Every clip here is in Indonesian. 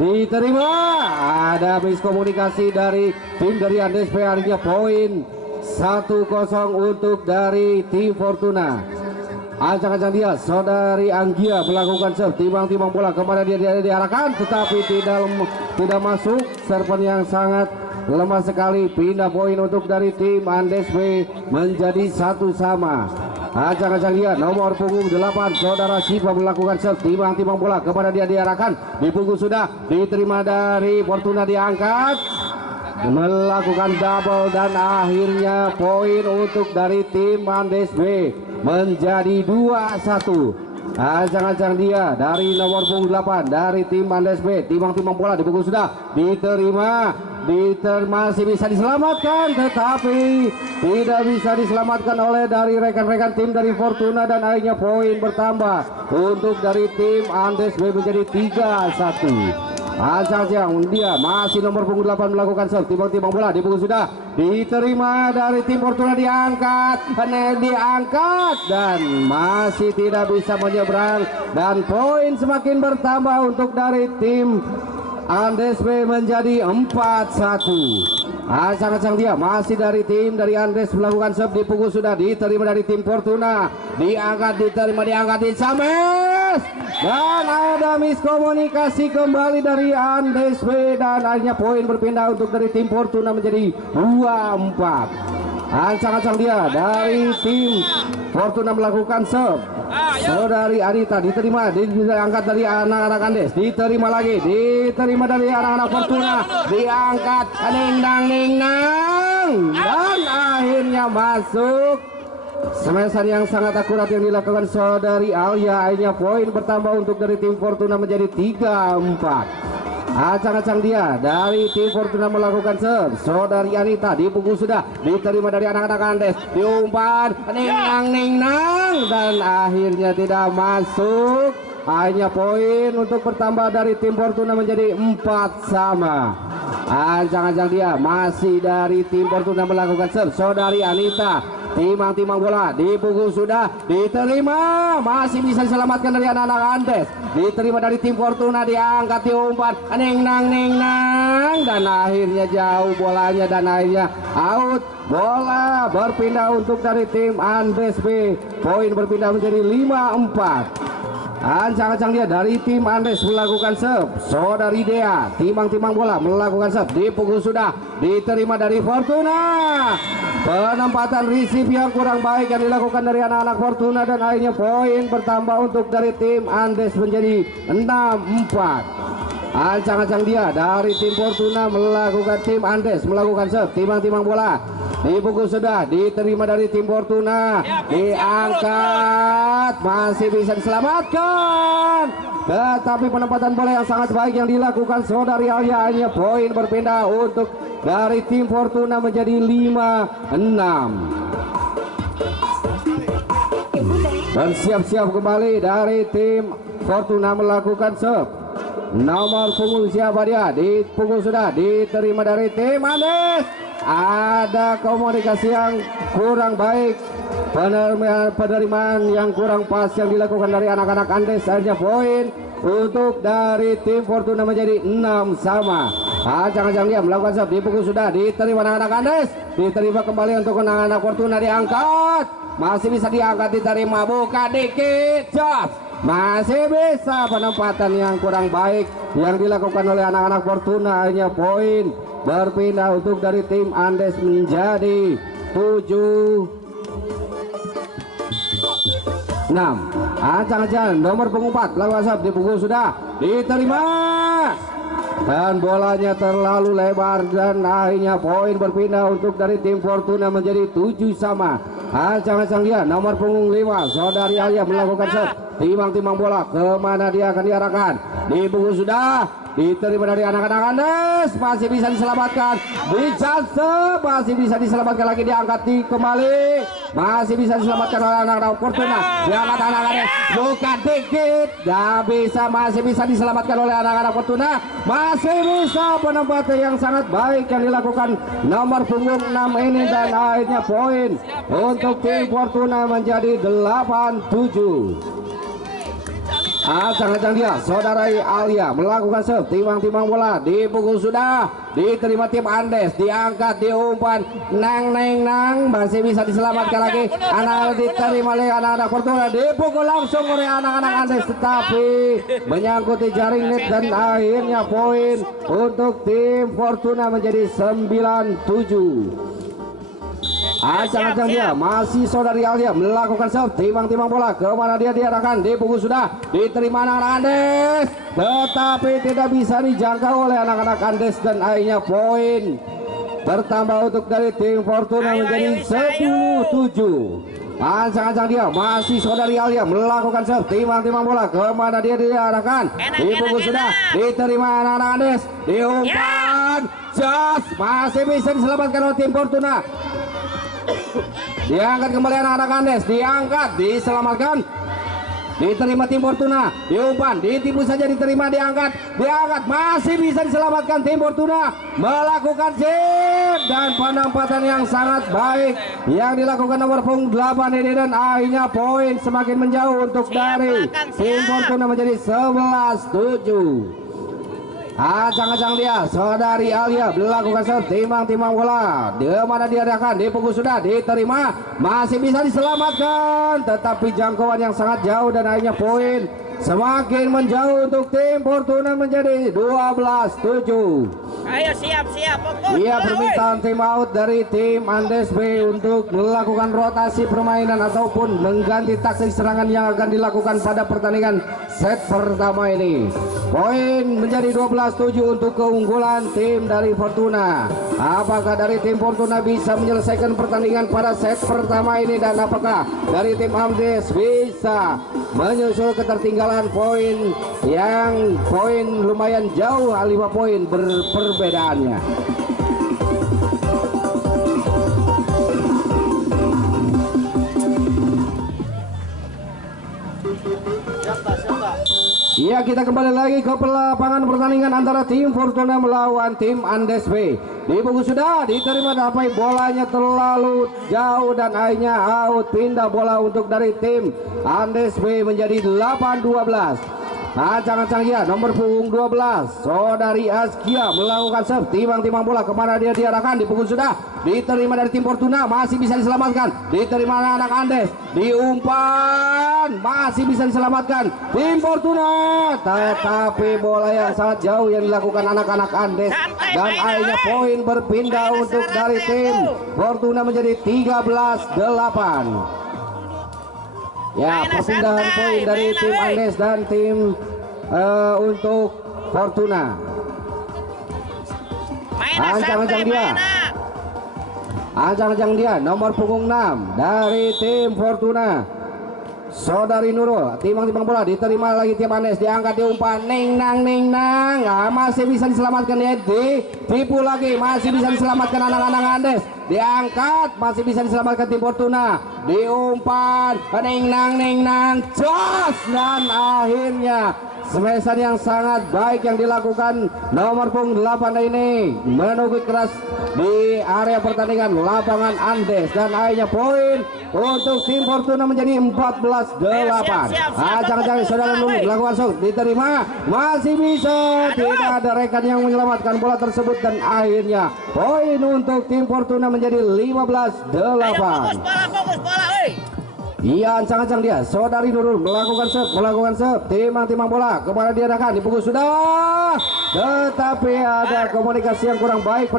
diterima. Ada miskomunikasi dari tim dari Andes P, akhirnya poin 1-0 untuk dari tim Fortuna. Ancang-ancang dia, saudari Anggia melakukan serve, timbang-timbang bola kepada dia diarahkan, tetapi tidak masuk. Serven yang sangat lemah sekali. Pindah poin untuk dari tim Andes B menjadi 1-1. Ancang-ancang dia, nomor punggung 8 saudara Siva melakukan serve, timbang-timbang bola kepada dia diarahkan, di punggung sudah diterima dari Fortuna, diangkat, melakukan double, dan akhirnya poin untuk dari tim Andes B menjadi 2-1. Ancang-ancang dia dari nomor punggung 8 dari tim Andes B, timbang-timbang bola di punggung sudah diterima, masih bisa diselamatkan, tetapi tidak bisa diselamatkan oleh dari rekan-rekan tim dari Fortuna, dan akhirnya poin bertambah untuk dari tim Andes B menjadi 3-1. Ancang-ancang dia masih nomor punggung 8 melakukan serve, timbang-timbang bola di punggung sudah diterima dari tim Fortuna, diangkat dan masih tidak bisa menyeberang, dan poin semakin bertambah untuk dari tim Andes B menjadi 4-1. Ancang-ancang dia masih dari tim dari Andes melakukan serve, di punggung sudah diterima dari tim Fortuna, diangkat, diterima, diangkat, disames, dan ada miskomunikasi kembali dari Andes B, dan akhirnya poin berpindah untuk dari tim Fortuna menjadi 2-4. Ancang-ancang dia dari tim Fortuna melakukan serve, saudari Anita diterima, diangkat dari anak-anak Andes, diterima lagi, diterima dari anak-anak Fortuna, diangkat, neng-nang, dan akhirnya masuk. Smash yang sangat akurat yang dilakukan saudari Alia, akhirnya poin bertambah untuk dari tim Fortuna menjadi 3-4. Acang-acang dia dari tim Fortuna melakukan serve, saudari Anita di punggung sudah diterima dari anak-anak Andes, diumpan, neng-nang, dan akhirnya tidak masuk. Akhirnya poin untuk bertambah dari tim Fortuna menjadi 4-4. Ancang-ancang dia masih dari tim Fortuna melakukan serve, saudari Anita, timang-timang bola di punggung sudah diterima, masih bisa diselamatkan dari anak-anak Andes, diterima dari tim Fortuna, diangkat, diumpan, neng-nang, dan akhirnya jauh bolanya, dan akhirnya out. Bola berpindah untuk dari tim Andes B, poin berpindah menjadi 5-4. Ancang-ancang dia dari tim Andes melakukan serve, saudari Dea timang-timang bola melakukan serve, di punggung sudah diterima dari Fortuna. Penempatan receive yang kurang baik yang dilakukan dari anak-anak Fortuna, dan akhirnya poin bertambah untuk dari tim Andes menjadi 6-4. Ancang-ancang dia dari tim Fortuna melakukan tim Andes melakukan serve, timang-timang bola di punggung sudah diterima dari tim Fortuna, diangkat, masih bisa diselamatkan, tetapi penempatan bola yang sangat baik yang dilakukan saudari Alia, hanya poin berpindah untuk dari tim Fortuna menjadi 5-6. Dan siap-siap kembali dari tim Fortuna melakukan serve, nomor punggung siapa dia, di punggung sudah diterima dari tim Andes. Ada komunikasi yang kurang baik, penerimaan yang kurang pas yang dilakukan dari anak-anak Andes, akhirnya poin untuk dari tim Fortuna menjadi 6-6. Ancang-ancang dia melakukan serve, di punggung sudah diterima anak-anak Andes, diterima kembali untuk anak-anak Fortuna, diangkat, masih bisa diangkat, diterima, buka dikit, jos, masih bisa. Penempatan yang kurang baik yang dilakukan oleh anak-anak Fortuna, akhirnya poin berpindah untuk dari tim Andes menjadi 7-6. Ancang-ancang nomor punggung 4 lawan serve, di punggung sudah diterima, dan bolanya terlalu lebar, dan akhirnya poin berpindah untuk dari tim Fortuna menjadi 7-7. Ancang-ancang dia nomor punggung 5 saudari Alia melakukan serve, timang-timang bola kemana dia akan diarahkan, di punggung sudah diterima dari anak-anak Andes, masih bisa diselamatkan, Bijasa masih bisa diselamatkan lagi, diangkat kembali, masih bisa diselamatkan oleh anak-anak Fortuna, diangkat anak Andes, bukan dikit, gak bisa, masih bisa diselamatkan oleh anak-anak Fortuna, masih bisa. Penempatan yang sangat baik yang dilakukan nomor punggung 6 ini, dan akhirnya poin untuk tim Fortuna menjadi 8-7. Acang-acang dia saudara Alia melakukan serve, timbang-timbang bola dipukul sudah diterima tim Andes, diangkat diumpan nang masih bisa diselamatkan lagi, anak diterima oleh anak-anak Fortuna, dipukul langsung oleh anak-anak Andes tetapi menyangkut di jaring net dan akhirnya poin untuk tim Fortuna menjadi 9-7. Acang-acang dia masih saudari Alia melakukan serve, timbang-timbang bola kemana dia diarahkan, dipukul sudah diterima anak-anak Andes tetapi tidak bisa dijangkau oleh anak-anak Andes dan akhirnya poin bertambah untuk dari tim Fortuna menjadi 10-7. Acang-acang dia masih saudari Alia melakukan serve, timbang-timbang bola kemana dia diarahkan, dipukul sudah diterima anak-anak Andes, diumpan just masih bisa diselamatkan oleh tim Fortuna. Diangkat kembali anak-anak Andes, diangkat diselamatkan, diterima tim Fortuna, diumpan ditipu saja, diterima, diangkat masih bisa diselamatkan tim Fortuna, melakukan save dan penempatan yang sangat baik yang dilakukan nomor punggung 8 ini dan akhirnya poin semakin menjauh untuk dari tim Fortuna menjadi 11-7. Acang-acang dia saudari Alia melakukan serve, timbang-timbang bola di mana diarahkan, dipukul sudah diterima, masih bisa diselamatkan tetapi jangkauan yang sangat jauh dan akhirnya poin semakin menjauh untuk tim Fortuna menjadi 12-7. Ayo siap fokus. Iya, permintaan tim out dari tim Andes B untuk melakukan rotasi permainan ataupun mengganti taktik serangan yang akan dilakukan pada pertandingan set pertama ini. Poin menjadi 12-7 untuk keunggulan tim dari Fortuna. Apakah dari tim Fortuna bisa menyelesaikan pertandingan pada set pertama ini dan apakah dari tim Andes bisa menyusul ketertinggalan poin yang poin lumayan jauh 5 poin perbedaannya. Ya, kita kembali lagi ke lapangan pertandingan antara tim Fortuna melawan tim Andes B. Dipukul sudah diterima tapi bolanya terlalu jauh dan akhirnya out, pindah bola untuk dari tim Andes B menjadi 8-12. Acang-acang ya nomor punggung 12 saudari Askia melakukan serve, timbang-timbang bola kemana dia diarahkan, dipukul sudah diterima dari tim Fortuna, masih bisa diselamatkan, diterima anak Andes, diumpan masih bisa diselamatkan tim Fortuna tetapi bola yang sangat jauh yang dilakukan anak-anak Andes dan akhirnya poin berpindah untuk dari tim Fortuna menjadi 13-8. Ya, perpindahan poin dari tim Andes dan tim untuk Fortuna. Ancang-ancang dia, ancang-ancang dia nomor punggung 6 dari tim Fortuna saudari Nurul, timbang-timbang bola diterima lagi tim Andes, diangkat diumpan nang masih bisa diselamatkan ya, ditipu lagi masih bisa diselamatkan anak-anak Andes, diangkat masih bisa diselamatkan tim Fortuna, diumpan nang jos dan akhirnya smash yang sangat baik yang dilakukan nomor punggung 8 ini menunggu keras di area pertandingan lapangan Andes dan akhirnya poin untuk tim Fortuna menjadi 14-8. Acang-acang saudara Nurul melakukan shoot, diterima masih bisa, tidak ada rekan yang menyelamatkan bola tersebut dan akhirnya poin untuk tim Fortuna menjadi 15-8. Fokus bola, Iya, ancang-ancang dia saudari Nurul melakukan serve, timbang-timbang bola kemana dia akan, dipukul sudah tetapi ada komunikasi yang kurang baik,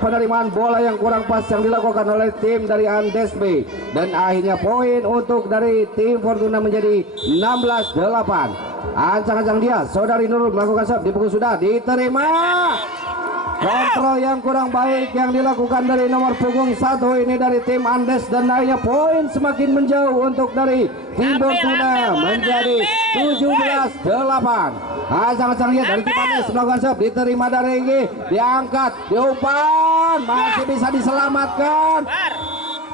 penerimaan bola yang kurang pas yang dilakukan oleh tim dari Andes B dan akhirnya poin untuk dari tim Fortuna menjadi 16-8. Ancang-ancang dia saudari Nurul melakukan serve, dipukul sudah diterima, kontrol yang kurang baik yang dilakukan dari nomor punggung 1 ini dari tim Andes dan akhirnya poin semakin menjauh untuk dari tim Fortuna menjadi 17-8. Acang-acang lihat dari tim Andes melakukan serve, diterima dari Enggi, diangkat, diumpan masih bisa diselamatkan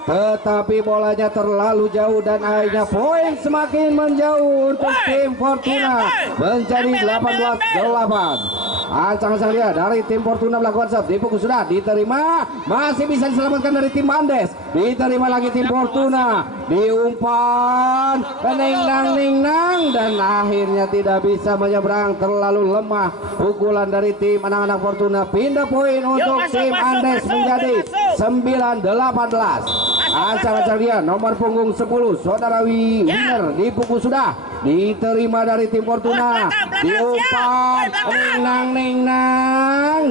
tetapi bolanya terlalu jauh dan akhirnya poin semakin menjauh untuk tim Fortuna menjadi 18-8. Ancang-ancang dia dari tim Fortuna melakukan serve, dipukul sudah diterima, masih bisa diselamatkan dari tim Andes, diterima lagi tim Fortuna, diumpan neng dan akhirnya tidak bisa menyeberang, terlalu lemah pukulan dari tim anak-anak Fortuna. Pindah poin untuk tim Andes menjadi 9-18. Ancang-ancang dia nomor punggung 10 Saudara Winner, dipukul sudah diterima dari tim Fortuna, diumpan neng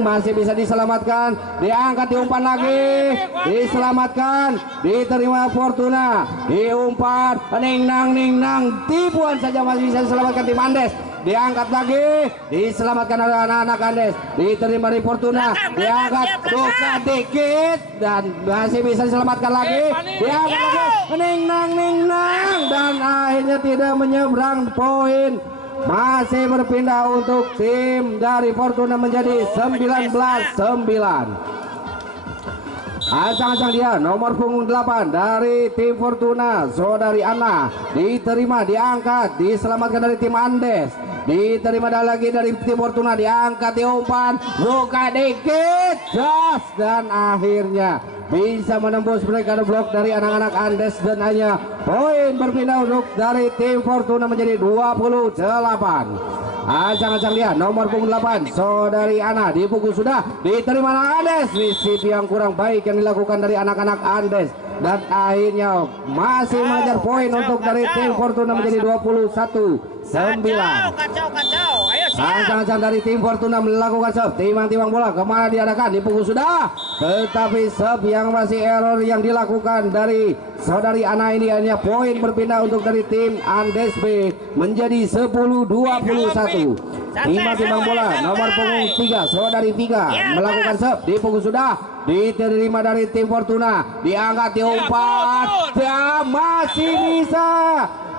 masih bisa diselamatkan, diangkat diumpan lagi, diselamatkan, diterima Fortuna, diumpan neng tipuan saja masih bisa diselamatkan tim Andes, diangkat lagi, diselamatkan oleh anak-anak Andes, diterima di Fortuna, diangkat buka dikit dan masih bisa diselamatkan lagi, diangkat lagi, neng dan akhirnya tidak menyeberang poin. Masih berpindah untuk tim dari Fortuna menjadi 19-9. Ancang-ancang dia nomor punggung 8 dari tim Fortuna Saudari Ana, diterima, diangkat, diselamatkan dari tim Andes, diterima lagi dari tim Fortuna, diangkat, diumpan, buka dikit, jas, dan akhirnya bisa menembus mereka blok dari anak-anak Andes dan hanya poin berpindah untuk dari tim Fortuna menjadi 28. Ancang-ancang dia nomor punggung 8 Saudari Ana, dipukul sudah diterima Andes, receive yang kurang baik yang dilakukan dari anak-anak Andes dan akhirnya masih mengejar poin untuk dari tim Fortuna menjadi 21-9. Kacau. Ayo siap. Ancang-ancang dari tim Fortuna melakukan serve, timang-timang bola kemana diadakan, dipukul sudah, tetapi serve yang masih error yang dilakukan dari Saudari Ana ini hanya poin berpindah untuk dari tim Andes B menjadi 10-21. Timang-timang bola nomor punggung 3 Saudari Vika melakukan serve, dipukul sudah, diterima dari tim Fortuna, diangkat, diumpan, dan masih bisa.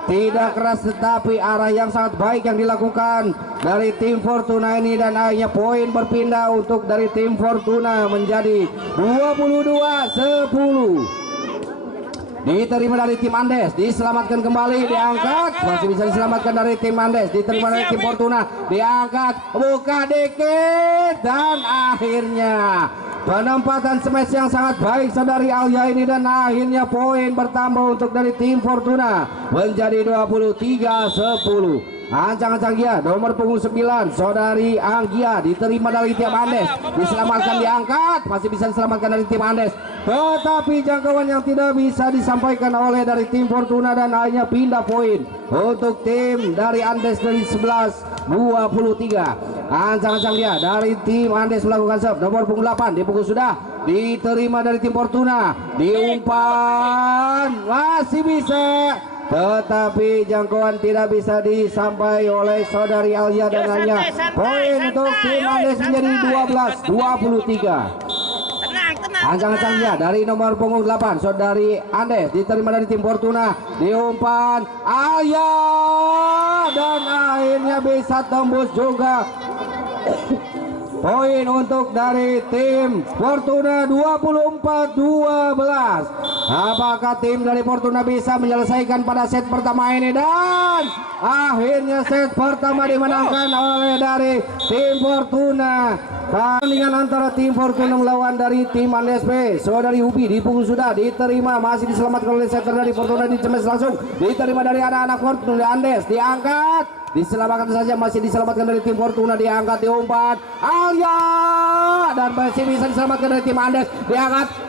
Tidak keras tetapi arah yang sangat baik yang dilakukan dari tim Fortuna ini dan akhirnya poin berpindah untuk dari tim Fortuna menjadi 22-10. Diterima dari tim Andes, diselamatkan kembali, diangkat, masih bisa diselamatkan dari tim Andes, diterima dari tim Fortuna, diangkat, buka dikit, dan akhirnya penempatan smash yang sangat baik Saudari Alia ini dan akhirnya poin bertambah untuk dari tim Fortuna menjadi 23-10. Ancang-ancang dia nomor punggung 9 Saudari Anggia, diterima dari tim Andes, diselamatkan, diangkat, masih bisa diselamatkan dari tim Andes, tetapi jangkauan yang tidak bisa disampaikan oleh dari tim Fortuna dan hanya pindah poin untuk tim dari Andes dari 11-23. Ancang-ancang dia dari tim Andes melakukan serve, nomor punggung 8 dipukul sudah, diterima dari tim Fortuna, diumpan, masih bisa, tetapi jangkauan tidak bisa disampaikan oleh Saudari Alia dan hanya poin untuk tim Andes menjadi 12-23. Ancang-ancang dia dari nomor punggung 8 Saudari Andes, diterima dari tim Fortuna, diumpan Alia dan akhirnya bisa tembus juga. Poin untuk dari tim Fortuna 24-12. Apakah tim dari Fortuna bisa menyelesaikan pada set pertama ini dan akhirnya set pertama dimenangkan oleh dari tim Fortuna. Pertandingan antara tim Fortuna melawan dari tim Andes B. Saudari Ubi dipukul sudah, diterima, masih diselamatkan oleh setter dari Fortuna, dicemes langsung, diterima dari anak-anak Fortuna Andes, diangkat, diselamatkan saja, masih diselamatkan dari tim Fortuna, diangkat, diumpan Alia dan masih bisa diselamatkan dari tim Andes,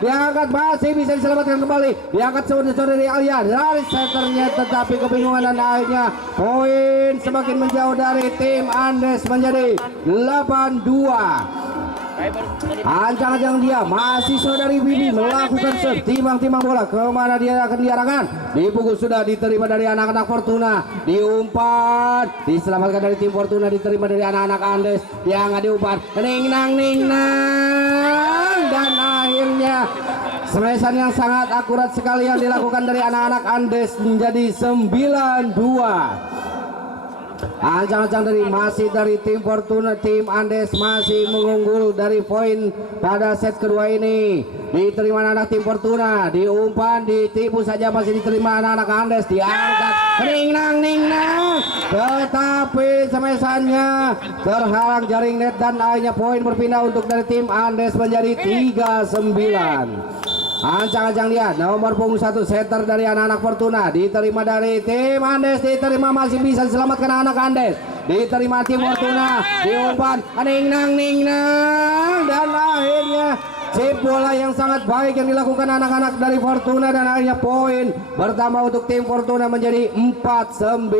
diangkat, masih bisa diselamatkan kembali, diangkat saudari Alia dari setternya, tetapi kebingungan dan akhirnya poin semakin menjauh dari tim Andes menjadi 8-2. Ancang-ancang dia masih Saudari Bibi melakukan serve, timang-timang bola kemana dia akan diarahkan, dipukul sudah, diterima dari anak-anak Fortuna, diumpan, diselamatkan dari tim Fortuna, diterima dari anak-anak Andes, diangkat, diumpan, nang dan akhirnya smashan yang sangat akurat sekali yang dilakukan dari anak-anak Andes menjadi 9-2. Ancang-ancang dari tim Fortuna, tim Andes masih mengunggul dari poin pada set kedua ini. Diterima anak tim Fortuna, diumpan, ditipu saja masih diterima anak Andes, diangkat, ningnang, tetapi semesannya terhalang jaring net dan akhirnya poin berpindah untuk dari tim Andes menjadi 3-9. Ancang-ancang dia nomor punggung 1 setter dari anak-anak Fortuna, diterima dari tim Andes, diterima masih bisa diselamatkan anak Andes, diterima tim Fortuna, diumpan, ningnang, dan akhirnya chip bola yang sangat baik yang dilakukan anak-anak dari Fortuna dan akhirnya poin bertambah untuk tim Fortuna menjadi 4-9.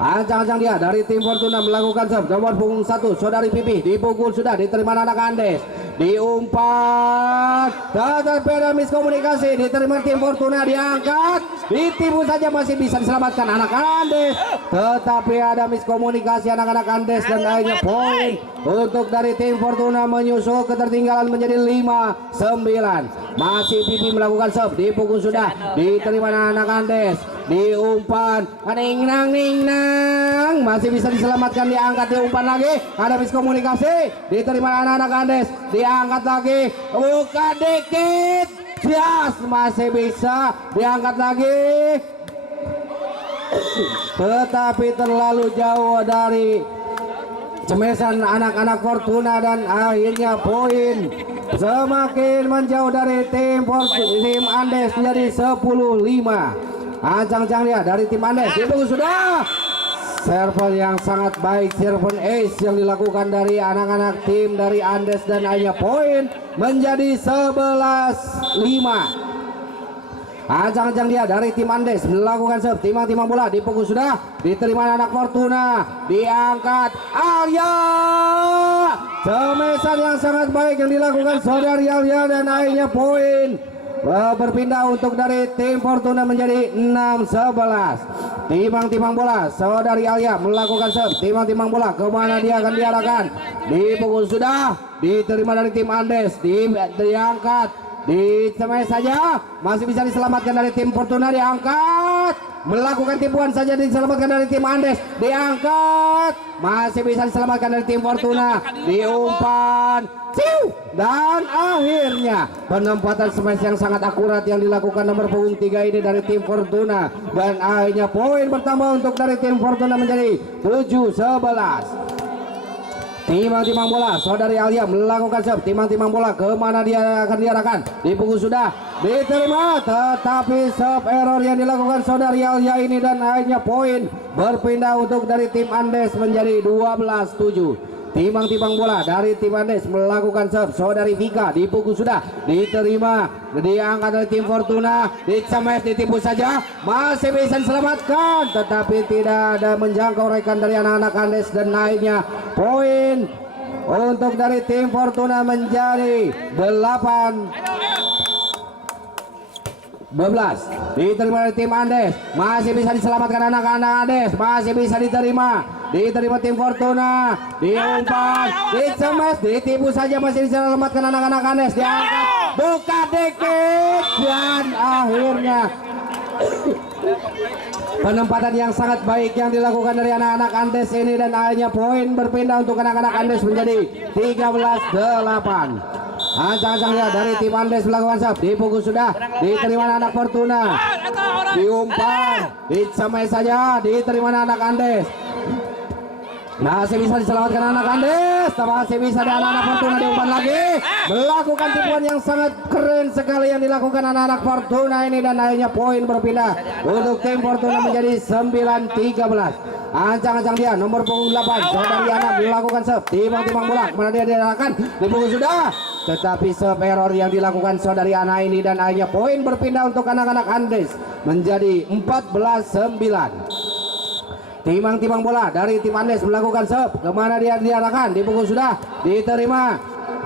Ancang-ancang dia dari tim Fortuna melakukan serve nomor punggung 1 saudari Pipi, dipukul sudah, diterima anak Andes, diumpan, tetapi ada miskomunikasi, diterima tim Fortuna, diangkat, ditipu saja masih bisa diselamatkan anak Andes, tetapi ada miskomunikasi anak-anak Andes dan akhirnya poin untuk dari tim Fortuna menyusul ketertinggalan menjadi 5-9. Masih Pipi melakukan serve, dipukul sudah, diterima anak Andes, diumpan, ningnang, masih bisa diselamatkan, diangkat, diumpan lagi, ada miskomunikasi, diterima anak-anak Andes, diangkat lagi, buka dikit, yes, masih bisa diangkat lagi, tetapi terlalu jauh dari cemesan anak-anak Fortuna dan akhirnya poin semakin menjauh dari tim Andes menjadi 10-5. Ancang-ancang dia dari tim Andes, itu sudah server yang sangat baik, server ace yang dilakukan dari anak-anak tim dari Andes dan akhirnya poin menjadi 11-5. Ancang-ancang dia dari tim Andes melakukan serve, timang-timang bola, dipukul sudah, diterima anak Fortuna, diangkat, Alia, semesan yang sangat baik yang dilakukan saudari Alia dan akhirnya poin berpindah untuk dari tim Fortuna menjadi 6-11. Timang-timang bola, saudari Alia melakukan serve, timang-timang bola, kemana dia akan diarahkan, dipukul sudah, diterima dari tim Andes, diangkat, dicemes saja, masih bisa diselamatkan dari tim Fortuna, diangkat, melakukan tipuan saja, diselamatkan dari tim Andes, diangkat, masih bisa diselamatkan dari tim Fortuna, diumpan, dan akhirnya penempatan smash yang sangat akurat yang dilakukan nomor punggung 3 ini dari tim Fortuna dan akhirnya poin bertambah untuk dari tim Fortuna menjadi 7-11. Timang-timang bola, saudari Alia melakukan serve, timang-timang bola, kemana dia akan diarahkan, dipukul sudah, diterima, tetapi serve error yang dilakukan saudari Alia ini dan akhirnya poin berpindah untuk dari tim Andes menjadi 12-7. Timang-timang bola dari tim Andes melakukan serve, saudari Vika, dipukul sudah, diterima, diangkat dari tim Fortuna, dicemes, ditipu saja, masih bisa diselamatkan, tetapi tidak ada menjangkau rekan dari anak-anak Andes dan naiknya poin untuk dari tim Fortuna menjadi 8-12. Diterima dari tim Andes, masih bisa diselamatkan anak-anak Andes, masih bisa diterima tim Fortuna, diumpan, dicemes, ditipu saja, masih diselamatkan anak-anak Andes, diangkat, buka dikit, dan akhirnya penempatan yang sangat baik yang dilakukan dari anak-anak Andes ini dan akhirnya poin berpindah untuk anak-anak Andes menjadi 13-8. Ancang-ancang ya dari tim Andes melakukan serve, dipukul sudah, diterima anak Fortuna, diumpan, dicemes saja, diterima anak Andes, masih bisa diselamatkan anak Andes, masih bisa di anak-anak Fortuna, diumpan lagi, melakukan tipuan yang sangat keren sekali yang dilakukan anak-anak Fortuna ini dan akhirnya poin berpindah untuk tim Fortuna menjadi 9-13. Ancang-ancang dia nomor punggung 8 saudari Ana melakukan serve, timang-timang bola, kemana dia diarahkan, dipukul sudah, tetapi serve error yang dilakukan saudari Ana ini dan akhirnya poin berpindah untuk anak-anak Andes menjadi 14-9. Timang-timang bola dari tim Andes melakukan serve, kemana dia diarahkan, dipukul sudah, diterima,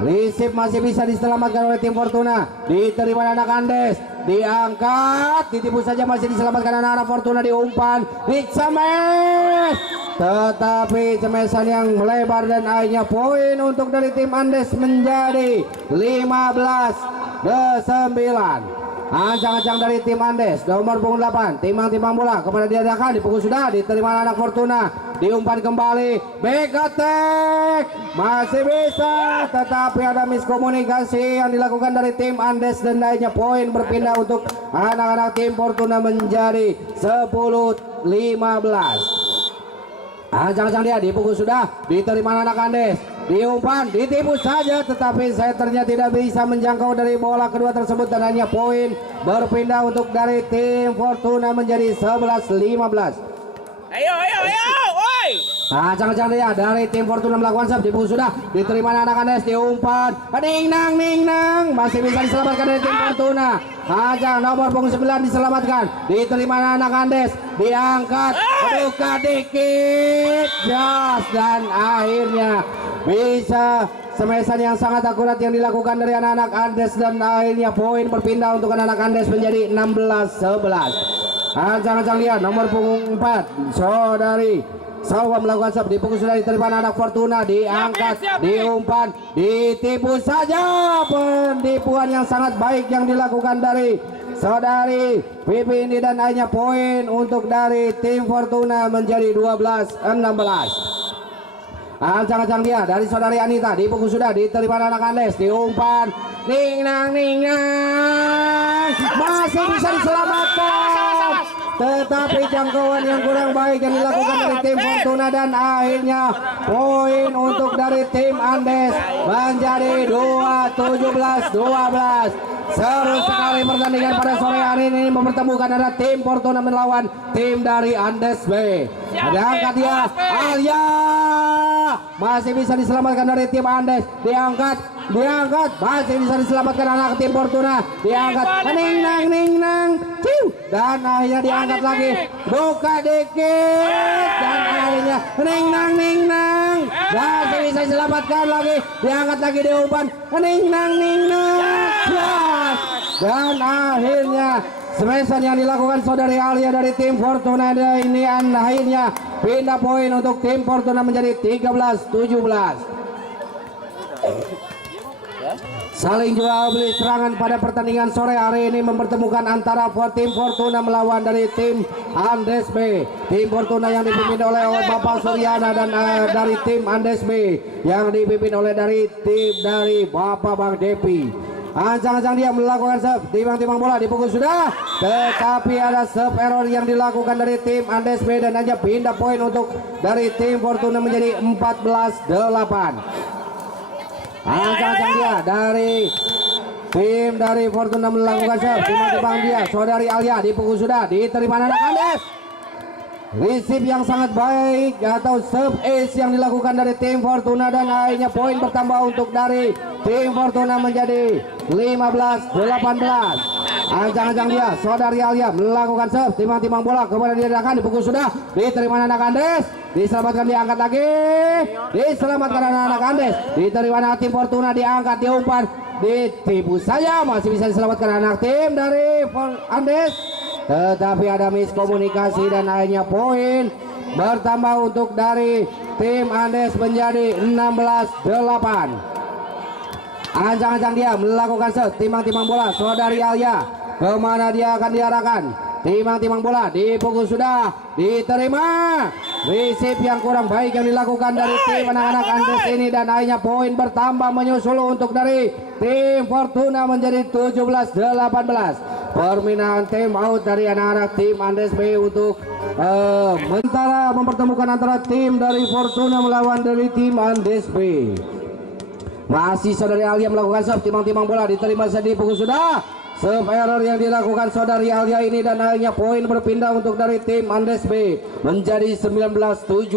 receive masih bisa diselamatkan oleh tim Fortuna, diterima anak Andes, diangkat, ditipu saja, masih diselamatkan anak-anak Fortuna, diumpan, dicemes, tetapi cemesan yang melebar dan akhirnya poin untuk dari tim Andes menjadi 15-9. Ancang-ancang dari tim Andes nomor punggung 8 timbang-timbang bola kepada diadakan dipukul sudah diterima anak Fortuna diumpan kembali back attack masih bisa tetapi ada miskomunikasi yang dilakukan dari tim Andes dan lainnya poin berpindah untuk anak-anak tim Fortuna menjadi 10-15. Ancang-ancang dia dipukul sudah diterima anak Andes diumpan ditipu saja tetapi setternya tidak bisa menjangkau dari bola kedua tersebut dan hanya poin berpindah untuk dari tim Fortuna menjadi 11-15. Ayo, oi. Ancang-ancang dia dari tim Fortuna melakukan save dipukul sudah diterima anak Andes diumpan ning nang masih bisa diselamatkan dari tim Fortuna. Ancang nomor punggung 9 diselamatkan diterima anak Andes diangkat buka dikit just dan akhirnya bisa semesan yang sangat akurat yang dilakukan dari anak-anak Andes dan akhirnya poin berpindah untuk anak-anak Andes menjadi 16-11. Ancang-ancang lihat nomor punggung 4 saudari Salwa melakukan save dipukul sudah diterima anak Fortuna diangkat diumpan ditipu saja penipuan yang sangat baik yang dilakukan dari saudari Pipi ini dan akhirnya poin untuk dari tim Fortuna menjadi 12-16. Ancang-ancang dia dari saudari Anita dipukul sudah diterima anak Andes diumpan ning nang masih bisa diselamatkan tetapi jangkauan yang kurang baik yang dilakukan dari tim Fortuna dan akhirnya poin untuk dari tim Andes menjadi 17-12. Seru sekali pertandingan pada sore hari ini mempertemukan ada tim Fortuna melawan tim dari Andes B. Ada angkat dia Alia masih bisa diselamatkan dari tim Andes diangkat masih bisa diselamatkan anak tim Fortuna diangkat ning nang dan akhirnya diangkat lagi buka dikit dan akhirnya ning nang masih bisa diselamatkan lagi diangkat lagi diumpan ning nang dan akhirnya smash yang dilakukan saudari Alia dari tim Fortuna ini akhirnya pindah poin untuk tim Fortuna menjadi 13-17. Saling jual beli serangan pada pertandingan sore hari ini mempertemukan antara tim Fortuna melawan dari tim Andes B. Tim Fortuna yang dipimpin oleh Bapak Suryana dan dari tim Andes B yang dipimpin oleh dari Bapak Bang Depi. Ancang-ancang dia melakukan serve timbang-timbang bola dipukul sudah tetapi ada serve error yang dilakukan dari tim Andes B dan hanya pindah poin untuk dari tim Fortuna menjadi 14-8. Ancang-ancang dia dari tim dari Fortuna melakukan serve timbang-timbang dia saudari Alia dipukul sudah diterima anak Andes. Receive yang sangat baik atau serve ace yang dilakukan dari tim Fortuna dan akhirnya poin bertambah untuk dari tim Fortuna menjadi 15-18. Ancang-ancang dia saudari Alia melakukan serve timbang-timbang bola kepada diadakan dipukul sudah diterima anak Andes diselamatkan diangkat lagi diselamatkan anak Andes diterima anak tim Fortuna diangkat diumpan ditipu saja masih bisa diselamatkan anak tim dari Andes tetapi ada miskomunikasi dan akhirnya poin bertambah untuk dari tim Andes menjadi 16-8. Ancang-ancang dia melakukan serve timbang-timbang bola saudari Alia kemana dia akan diarahkan timbang-timbang bola dipukul sudah diterima receive yang kurang baik yang dilakukan dari tim anak-anak Andes ini dan akhirnya poin bertambah menyusul untuk dari tim Fortuna menjadi 17-18. Permintaan tim out dari anak-anak tim Andes B untuk sementara mempertemukan antara tim dari Fortuna melawan dari tim Andes B. Masih saudari Alia melakukan serve timbang-timbang bola diterima saja dipukul sudah serve error yang dilakukan saudari Alia ini dan akhirnya poin berpindah untuk dari tim Andes B menjadi 19-17.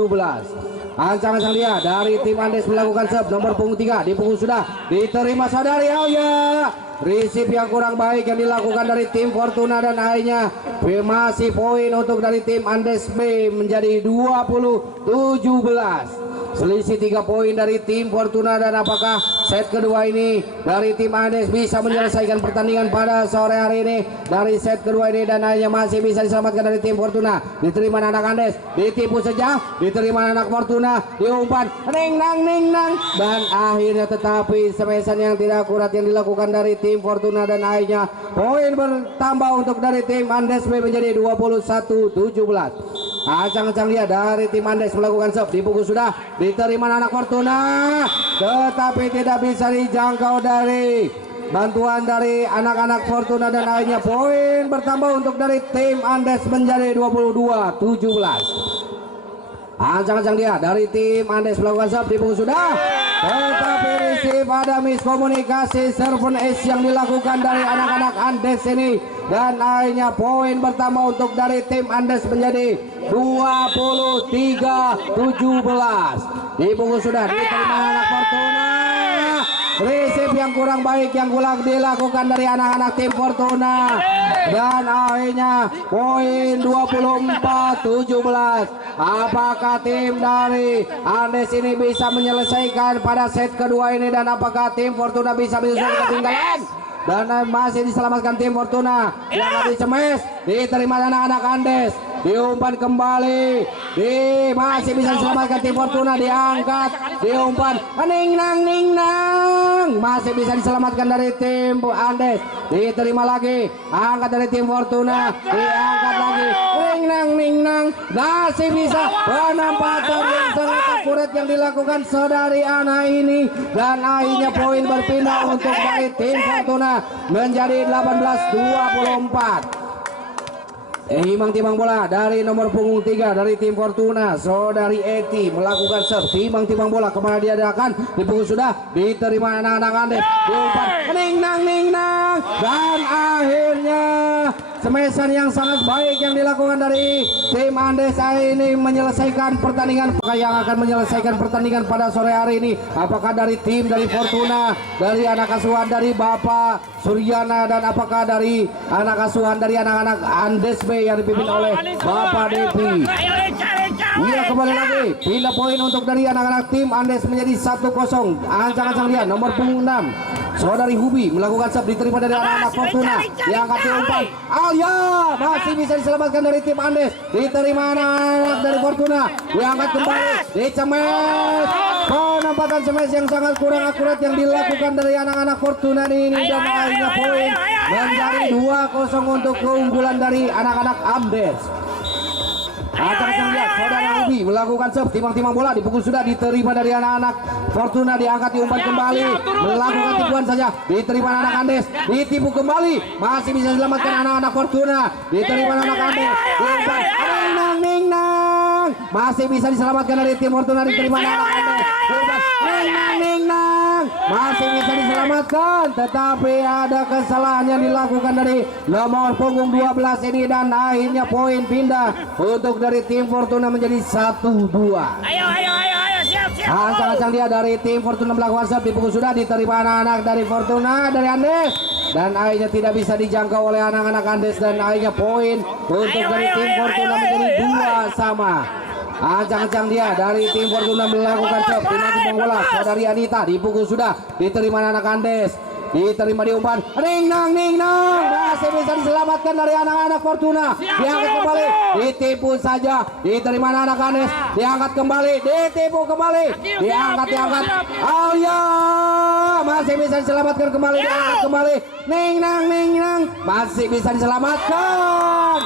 Ancang-ancang dia dari tim Andes melakukan serve nomor punggung 3 dipukul sudah diterima saudari Alia. Receive yang kurang baik yang dilakukan dari tim Fortuna dan akhirnya masih poin untuk dari tim Andes B menjadi 20-17. Selisih 3 poin dari tim Fortuna, dan apakah set kedua ini dari tim Andes bisa menyelesaikan pertandingan pada sore hari ini dari set kedua ini, dan akhirnya masih bisa diselamatkan dari tim Fortuna. Diterima anak Andes, ditipu saja, diterima anak Fortuna, diumpan ning nang, dan akhirnya tetapi semesan yang tidak akurat yang dilakukan dari tim Fortuna, dan akhirnya poin bertambah untuk dari tim Andes B menjadi 21-17. Acang-acang dia dari tim Andes melakukan serve, dipukul sudah, diterima anak Fortuna, tetapi tidak bisa dijangkau dari bantuan dari anak-anak Fortuna, dan akhirnya poin bertambah untuk dari tim Andes menjadi 22-17. Ancang-ancang dia dari tim Andes melakukan serve, dipukul sudah, tetapi receive ada miskomunikasi serve ace yang dilakukan dari anak-anak Andes ini, dan akhirnya poin bertambah untuk dari tim Andes menjadi 23-17. Dipukul sudah, diterima anak Fortuna, receive yang kurang baik yang dilakukan dari anak-anak tim Fortuna, dan akhirnya poin 24-17. Apakah tim dari Andes ini bisa menyelesaikan pada set kedua ini, dan apakah tim Fortuna bisa menyelesaikan ketinggalan? Dan masih diselamatkan tim Fortuna, yang dicemes, diterima anak-anak Andes, diumpan kembali, masih bisa diselamatkan tim Fortuna, diangkat, diumpan ning nang, masih bisa diselamatkan dari tim Andes, diterima lagi, angkat dari tim Fortuna, diangkat lagi, ning nang, masih bisa penempatan yang sangat akurat yang dilakukan saudari Ana ini, dan akhirnya poin berpindah untuk dari tim Fortuna menjadi 18-24. Timbang bola dari nomor punggung 3 dari tim Fortuna, saudari Eti melakukan serve, timbang bola kemana dia akan, dipukul sudah, diterima anak-anak Andes, diumpan ning nang, dan akhirnya semesan yang sangat baik yang dilakukan dari tim Andes ini menyelesaikan pertandingan. Apakah yang akan menyelesaikan pertandingan pada sore hari ini? Apakah dari tim dari Fortuna, dari anak asuhan dari Bapak Suryana, dan apakah dari anak asuhan dari anak-anak Andes B yang dipimpin oleh Bapak Devi? Iya, kembali lagi, pindah poin untuk dari anak-anak tim Andes menjadi 1-0. Ancang-ancang dia nomor punggung 6 saudari Hubi melakukan serve, diterima dari anak-anak Fortuna, diangkat diumpan, Alia masih bisa diselamatkan dari tim Andes, diterima anak-anak dari Fortuna, diangkat kembali, dicemes, penempatan semes yang sangat kurang akurat yang dilakukan dari anak-anak Fortuna ini, dan akhirnya poin menjadi 2-0 untuk keunggulan dari anak-anak Andes. Acang-acang lihat saudara Ruby melakukan serve, timbang bola, dipukul sudah, diterima dari anak-anak Fortuna, diangkat diumpan kembali, melakukan tipuan saja, diterima anak Andes, ditipu kembali, masih bisa diselamatkan anak-anak Fortuna, diterima anak Andes, diumpan ning nang, masih bisa diselamatkan dari tim Fortuna, diterima anak Andes, diumpan ning nang, masih bisa diselamatkan, tetapi ada kesalahan yang dilakukan dari nomor punggung 12 ini, dan akhirnya poin pindah untuk dari tim Fortuna menjadi 1-2. Ayo, siap. Ancang-ancang dia dari tim Fortuna melakukan serve, dipukul sudah, diterima anak-anak dari Fortuna, dari Andes, dan akhirnya tidak bisa dijangkau oleh anak-anak Andes, dan akhirnya poin untuk dari tim Fortuna menjadi 2-2. Ancang-ancang dia dari tim Fortuna melakukan serve, timbang bola, saudari Anita, dipukul sudah, diterima anak Andes, diterima diumpan ning nang, masih bisa diselamatkan dari anak-anak Fortuna, diangkat kembali, ditipu saja, diterima anak Andes, diangkat kembali, ditipu kembali, diangkat, oh ya, masih bisa diselamatkan kembali, diangkat kembali, ning nang, masih bisa diselamatkan,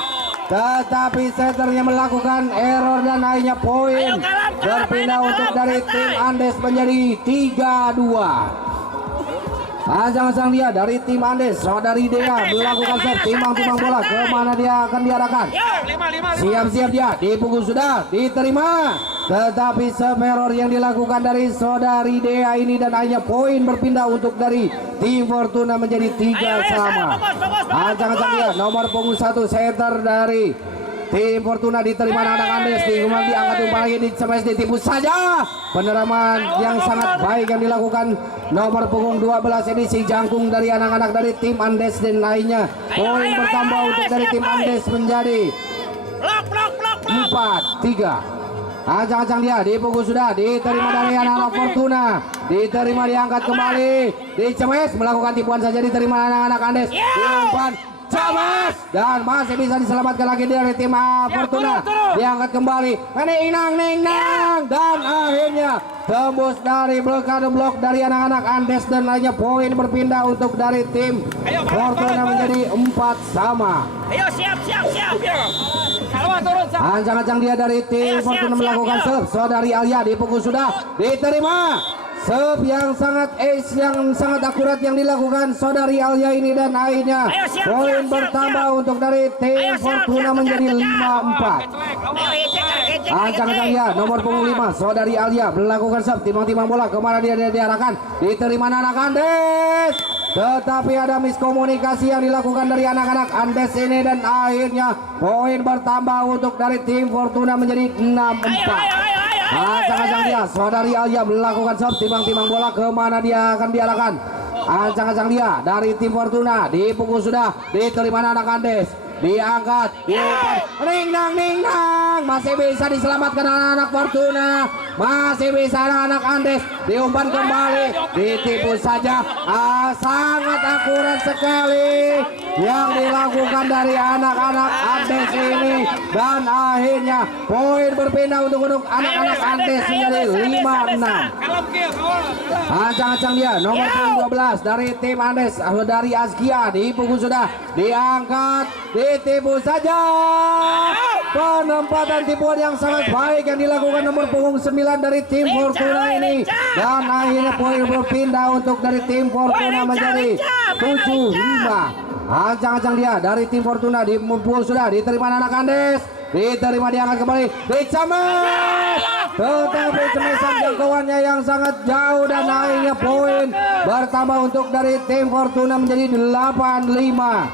tetapi setternya melakukan error, dan akhirnya poin berpindah untuk dari tim Andes menjadi 3-2. Ancang-ancang dia dari tim Andes, saudari Dea melakukan serve, timbang bola, kemana dia akan diarahkan, siap-siap dia, dipukul sudah, diterima, tetapi error yang dilakukan dari saudari Dea ini, dan hanya poin berpindah untuk dari tim Fortuna menjadi 3 sama. Ancang-ancang dia nomor punggung 1 setter dari tim Fortuna, diterima anak Andes, diangkat umpan lagi, dicemes, ditipu saja, peneraman yang sangat baik yang dilakukan nomor punggung 12 ini, si jangkung dari anak-anak dari tim Andes, dan lainnya poin bertambah untuk dari tim Andes menjadi 4-3. Ancang-ancang dia dipukul sudah, diterima dari anak-anak Fortuna, diterima diangkat kembali, dicemes melakukan tipuan saja, diterima anak-anak Andes, diumpan Camas dan masih bisa diselamatkan lagi dari tim Fortuna. Diangkat kembali, nang dan akhirnya tembus dari blok dari anak-anak Andes dan lainnya. Poin berpindah untuk dari tim Fortuna menjadi 4 sama. Ayo siap. Ancang-ancang dia dari tim Fortuna melakukan serve. Saudari Alia dipukul sudah, diterima. Serve yang sangat yang sangat akurat yang dilakukan saudari Alia ini dan akhirnya poin bertambah untuk dari tim Fortuna menjadi 5-4. Ancang-ancang dia nomor punggung 5 saudari Alia melakukan serve, timbang-timbang bola kemana dia diarahkan, diterima anak Andes, tetapi ada miskomunikasi yang dilakukan dari anak-anak Andes ini dan akhirnya poin bertambah untuk dari tim Fortuna menjadi 6-4. Ancang-ancang dia saudari Alia melakukan serve, timbang-timbang bola kemana dia akan diarahkan. Ancang-ancang dia dari tim Fortuna dipukul sudah, diterima anak Andes, diangkat, diumpan, nang, masih bisa diselamatkan anak-anak Fortuna, masih bisa anak-anak Andes, diumpan kembali, ditipu saja. Sangat akurat sekali yang dilakukan dari anak-anak Andes ini dan akhirnya poin berpindah untuk anak-anak Andes menjadi 5-6. Ancang-ancang dia nomor 12 dari tim Andes, dari Azkia, dipukul sudah, diangkat, ditipu saja. Penempatan tipuan yang sangat baik yang dilakukan nomor punggung 9 dari tim Fortuna ini dan akhirnya poin berpindah untuk dari tim Fortuna menjadi 7-5. Ancang-ancang dia dari tim Fortuna dipukul sudah, diterima anak Andes, diterima diangkat kembali, dicemes, tetapi cemesan jangkauannya yang sangat jauh dan akhirnya poin bertambah untuk dari tim Fortuna menjadi 8-5.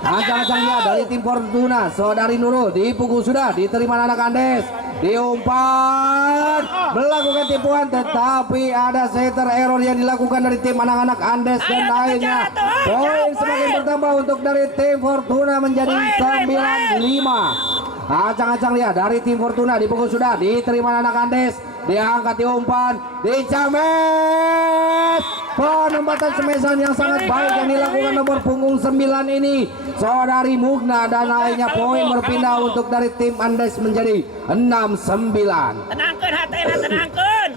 Ancang-ancangnya dari tim Fortuna saudari Nurul dipukul sudah, diterima anak Andes, diumpan melakukan tipuan tetapi ada setter error yang dilakukan dari tim anak-anak Andes dan akhirnya poin semakin bertambah untuk dari tim Fortuna menjadi 9-5. Ancang-ancang dia dari tim Fortuna dipukul sudah, diterima anak Andes, diangkat, diumpan, dicames. Penempatan semesan yang sangat baik yang dilakukan nomor punggung 9 ini saudari Mugna dan akhirnya poin berpindah untuk dari tim Andes menjadi 6-9. Tenangkan.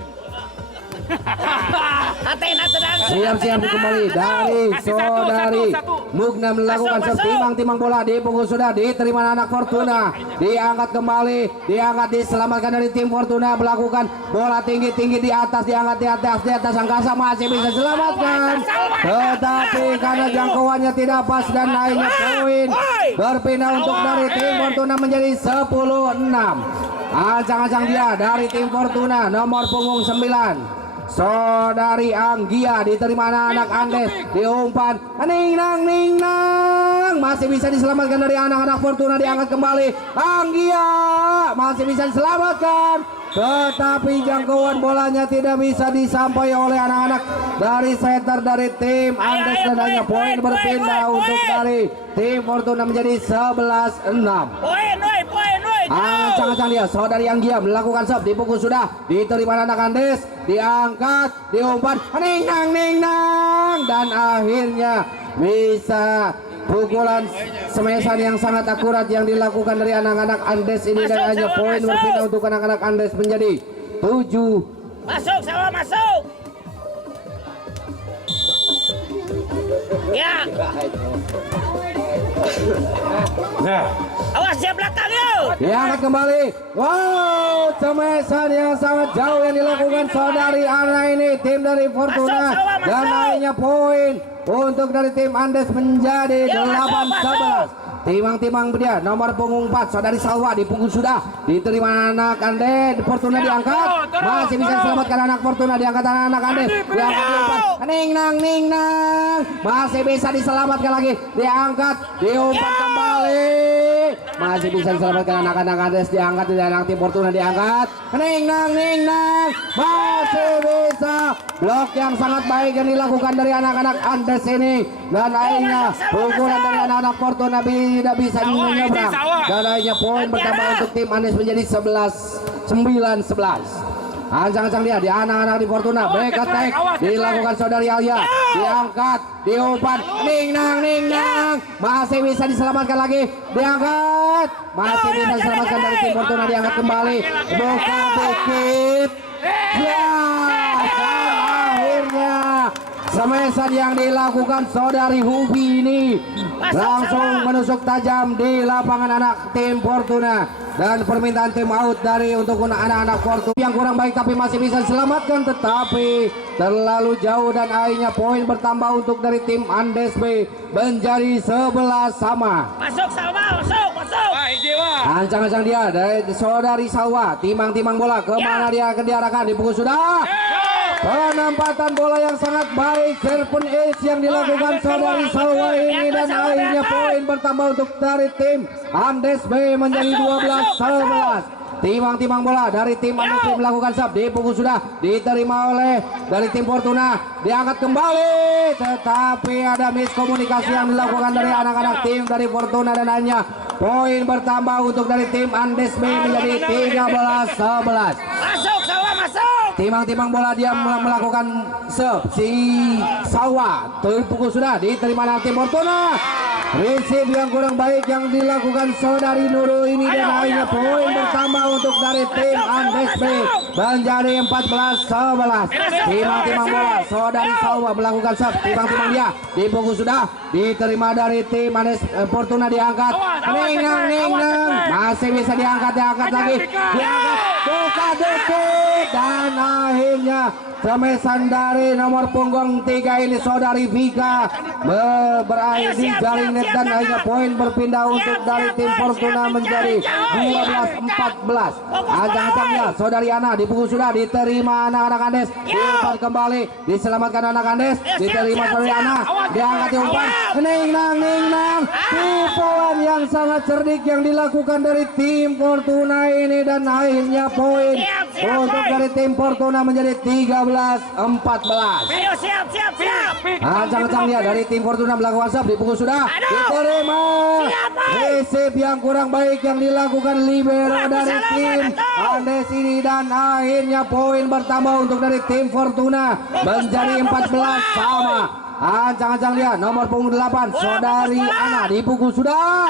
Siap-siap kembali dari saudari Mugna melakukan timbang-timbang bola, dipukul sudah, diterima anak Fortuna, diangkat kembali, diangkat, diselamatkan dari tim Fortuna, melakukan bola tinggi-tinggi di atas, diangkat di atas angkasa, masih bisa selamatkan tetapi karena jangkauannya tidak pas dan akhirnya poin berpindah untuk dari tim Fortuna menjadi 10-6. Ancang-ancang dia dari tim Fortuna nomor punggung 9 saudari Anggia, diterima anak Andes, diumpan, nang, masih bisa diselamatkan dari anak-anak Fortuna, diangkat kembali, Anggia masih bisa diselamatkan tetapi jangkauan bolanya tidak bisa disampai oleh anak-anak dari center dari tim Andes dan hanya poin berpindah untuk dari tim Fortuna menjadi 11-6. Ancang-ancang dia saudari Anggia melakukan serve, dipukul sudah, diterima anak Andes, diangkat, diumpan, nang, dan akhirnya bisa pukulan semesan yang sangat akurat yang dilakukan dari anak-anak Andes ini dan hanya poin berpindah untuk anak-anak Andes menjadi 7. Masuk. Ya. Nah, awas dia belakang yuk. diangkat kembali. Wow, semesan yang sangat jauh yang dilakukan saudari Ana ini tim dari Fortuna dan akhirnya poin untuk dari tim Andes menjadi 8-11. Timang-timang dia nomor punggung 4 saudari Salwa dipukul sudah, diterima anak Andes, Fortuna diangkat, masih bisa diselamatkan anak Fortuna, diangkat anak Andes, diangkat, diumpan, nang, masih bisa diselamatkan lagi, diangkat, diumpan kembali, masih bisa diselamatkan anak-anak Andes, diangkat, dan anak tim Fortuna diangkat, nang, masih bisa biasa. Blok yang sangat baik yang dilakukan dari anak-anak Andes ini. Dan akhirnya pukulan dari anak-anak Fortuna tidak bisa menyeberang. Dan akhirnya poin bertambah untuk tim Andes menjadi 9-11. Ancang-ancang dia di anak-anak di Fortuna. Back attack dilakukan saudari Alia. Diangkat, diumpan, ning nang. Masih bisa diselamatkan lagi. Diangkat, masih bisa diselamatkan dari tim Fortuna. Diangkat kembali. Buka dikit. Ya, dan akhirnya semesan yang dilakukan saudari Hubi ini langsung menusuk tajam di lapangan anak tim Fortuna. Dan permintaan tim out dari untuk anak-anak Fortuna yang kurang baik tapi masih bisa diselamatkan, tetapi terlalu jauh dan akhirnya poin bertambah untuk dari tim Andes B menjadi 11 sama. Masuk Salma, masuk. Ancang-ancang dia dari saudari Salwa, timang-timang bola kemana dia akan diarahkan, dipukul sudah. Penempatan bola yang sangat baik, serpent ace yang dilakukan saudari Salwa ini dan akhirnya poin bertambah untuk dari tim Andes B menjadi 12-11. Timang-timang bola dari tim Andes B melakukan sub, dipukul sudah, diterima oleh dari tim Fortuna, diangkat kembali, tetapi ada miskomunikasi yang dilakukan dari anak-anak tim dari Fortuna dan hanya poin bertambah untuk dari tim Andes B menjadi 13-11. Masuk Salwa, masuk. Timang-timang bola dia melakukan serve, si Sawa terpukul sudah, diterima oleh tim Fortuna. Receive yang kurang baik yang dilakukan saudari Nurul ini dan akhirnya poin bertambah untuk dari tim Andes B menjadi 14-11. Timang-timang bola saudari Sawa melakukan serve, timang-timang dia dipukul sudah, diterima dari tim Andes Fortuna, diangkat, ning nang, masih bisa diangkat lagi, diangkat, buka dikit, dan akhirnya semesan dari nomor punggung 3 ini saudari Vika berakhir di jaring net dan akhirnya poin berpindah untuk dari tim Fortuna menjadi 12-14. Ancang-ancangnya saudari Ana dipukul sudah, diterima anak-anak Andes, diumpan kembali, diselamatkan anak Andes, diterima saudari Ana, diangkat diumpan, ning nang, tipuan yang sangat cerdik yang dilakukan dari tim Fortuna ini dan akhirnya poin untuk dari tim Fortuna menjadi 13-14. Ayo siap. Ancang-ancang dia dari tim Fortuna melakukan sub, dipukul sudah, diterima. Receive yang kurang baik yang dilakukan libero dari tim Andes ini dan akhirnya poin bertambah untuk dari tim Fortuna menjadi 14 sama. Ancang-ancang dia nomor punggung 8 saudari Ana dipukul sudah.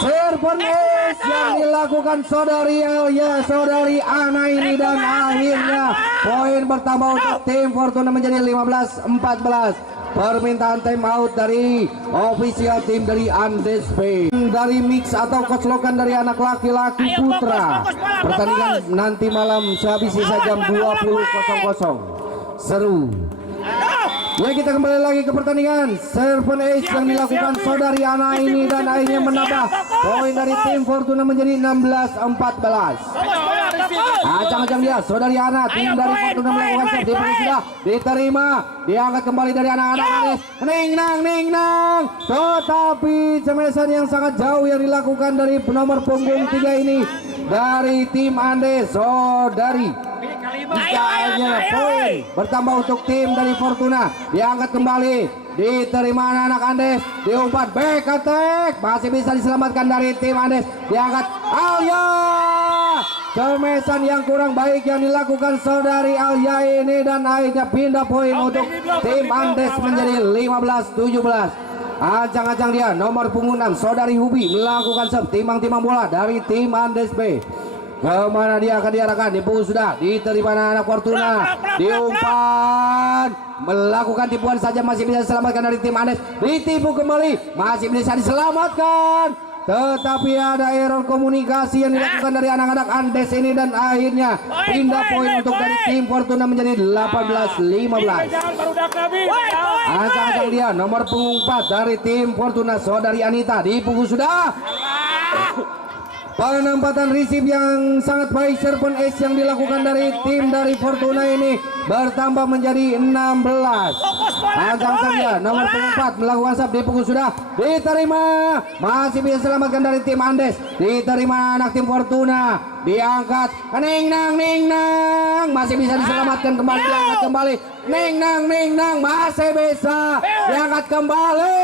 Serpent ace yang dilakukan saudari Elia, saudari Ana ini dan akhirnya poin bertambah untuk tim Fortuna menjadi 15-14. Permintaan time out dari official tim dari Andes B. Dari mix atau koclokan dari anak laki-laki putra. Pertandingan nanti malam sehabis sisa jam 20.00. Seru. Ya, kita kembali lagi ke pertandingan. Serpent ace yang dilakukan saudari Ana ini dan akhirnya menambah poin dari tim Fortuna menjadi 16-14. Acang-acang dia saudari Ana, tim dari Fortuna melakukan serve, dipukul sudah, diterima, diangkat kembali dari anak-anak Andes, ning nang, tetapi semesan yang sangat jauh yang dilakukan dari nomor punggung 3 ini dari tim Andes, saudari. Misalnya poin bertambah untuk tim dari Fortuna, diangkat kembali, diterima anak-anak Andes, diumpan back attack, masih bisa diselamatkan dari tim Andes, diangkat Alia. Semesan yang kurang baik yang dilakukan saudari Alia ini dan akhirnya pindah poin untuk tim Andes menjadi 15-17. Ancang-ancang dia nomor punggung 6 saudari Hubi melakukan serve, timang-timang bola dari tim Andes B. Kemana dia akan diarahkan, dipukul sudah, diterima anak Fortuna, diumpan, melakukan tipuan saja masih bisa diselamatkan dari tim Andes, ditipu kembali, masih bisa diselamatkan, tetapi ada error komunikasi yang dilakukan dari anak-anak Andes ini dan akhirnya pindah poin untuk dari tim Fortuna menjadi 18-15. Ancang-ancang dia nomor punggung 4 dari tim Fortuna saudari Anita, dipukul sudah. Penempatan receive yang sangat baik, serpent ace yang dilakukan dari tim dari Fortuna ini bertambah menjadi 16. Ancang-ancang dia nomor punggung 4 melakukan sub di punggung sudah diterima, masih bisa selamatkan dari tim Andes, diterima anak tim Fortuna, diangkat ning nang masih bisa diselamatkan kembali, diangkat kembali ning nang masih bisa diangkat kembali.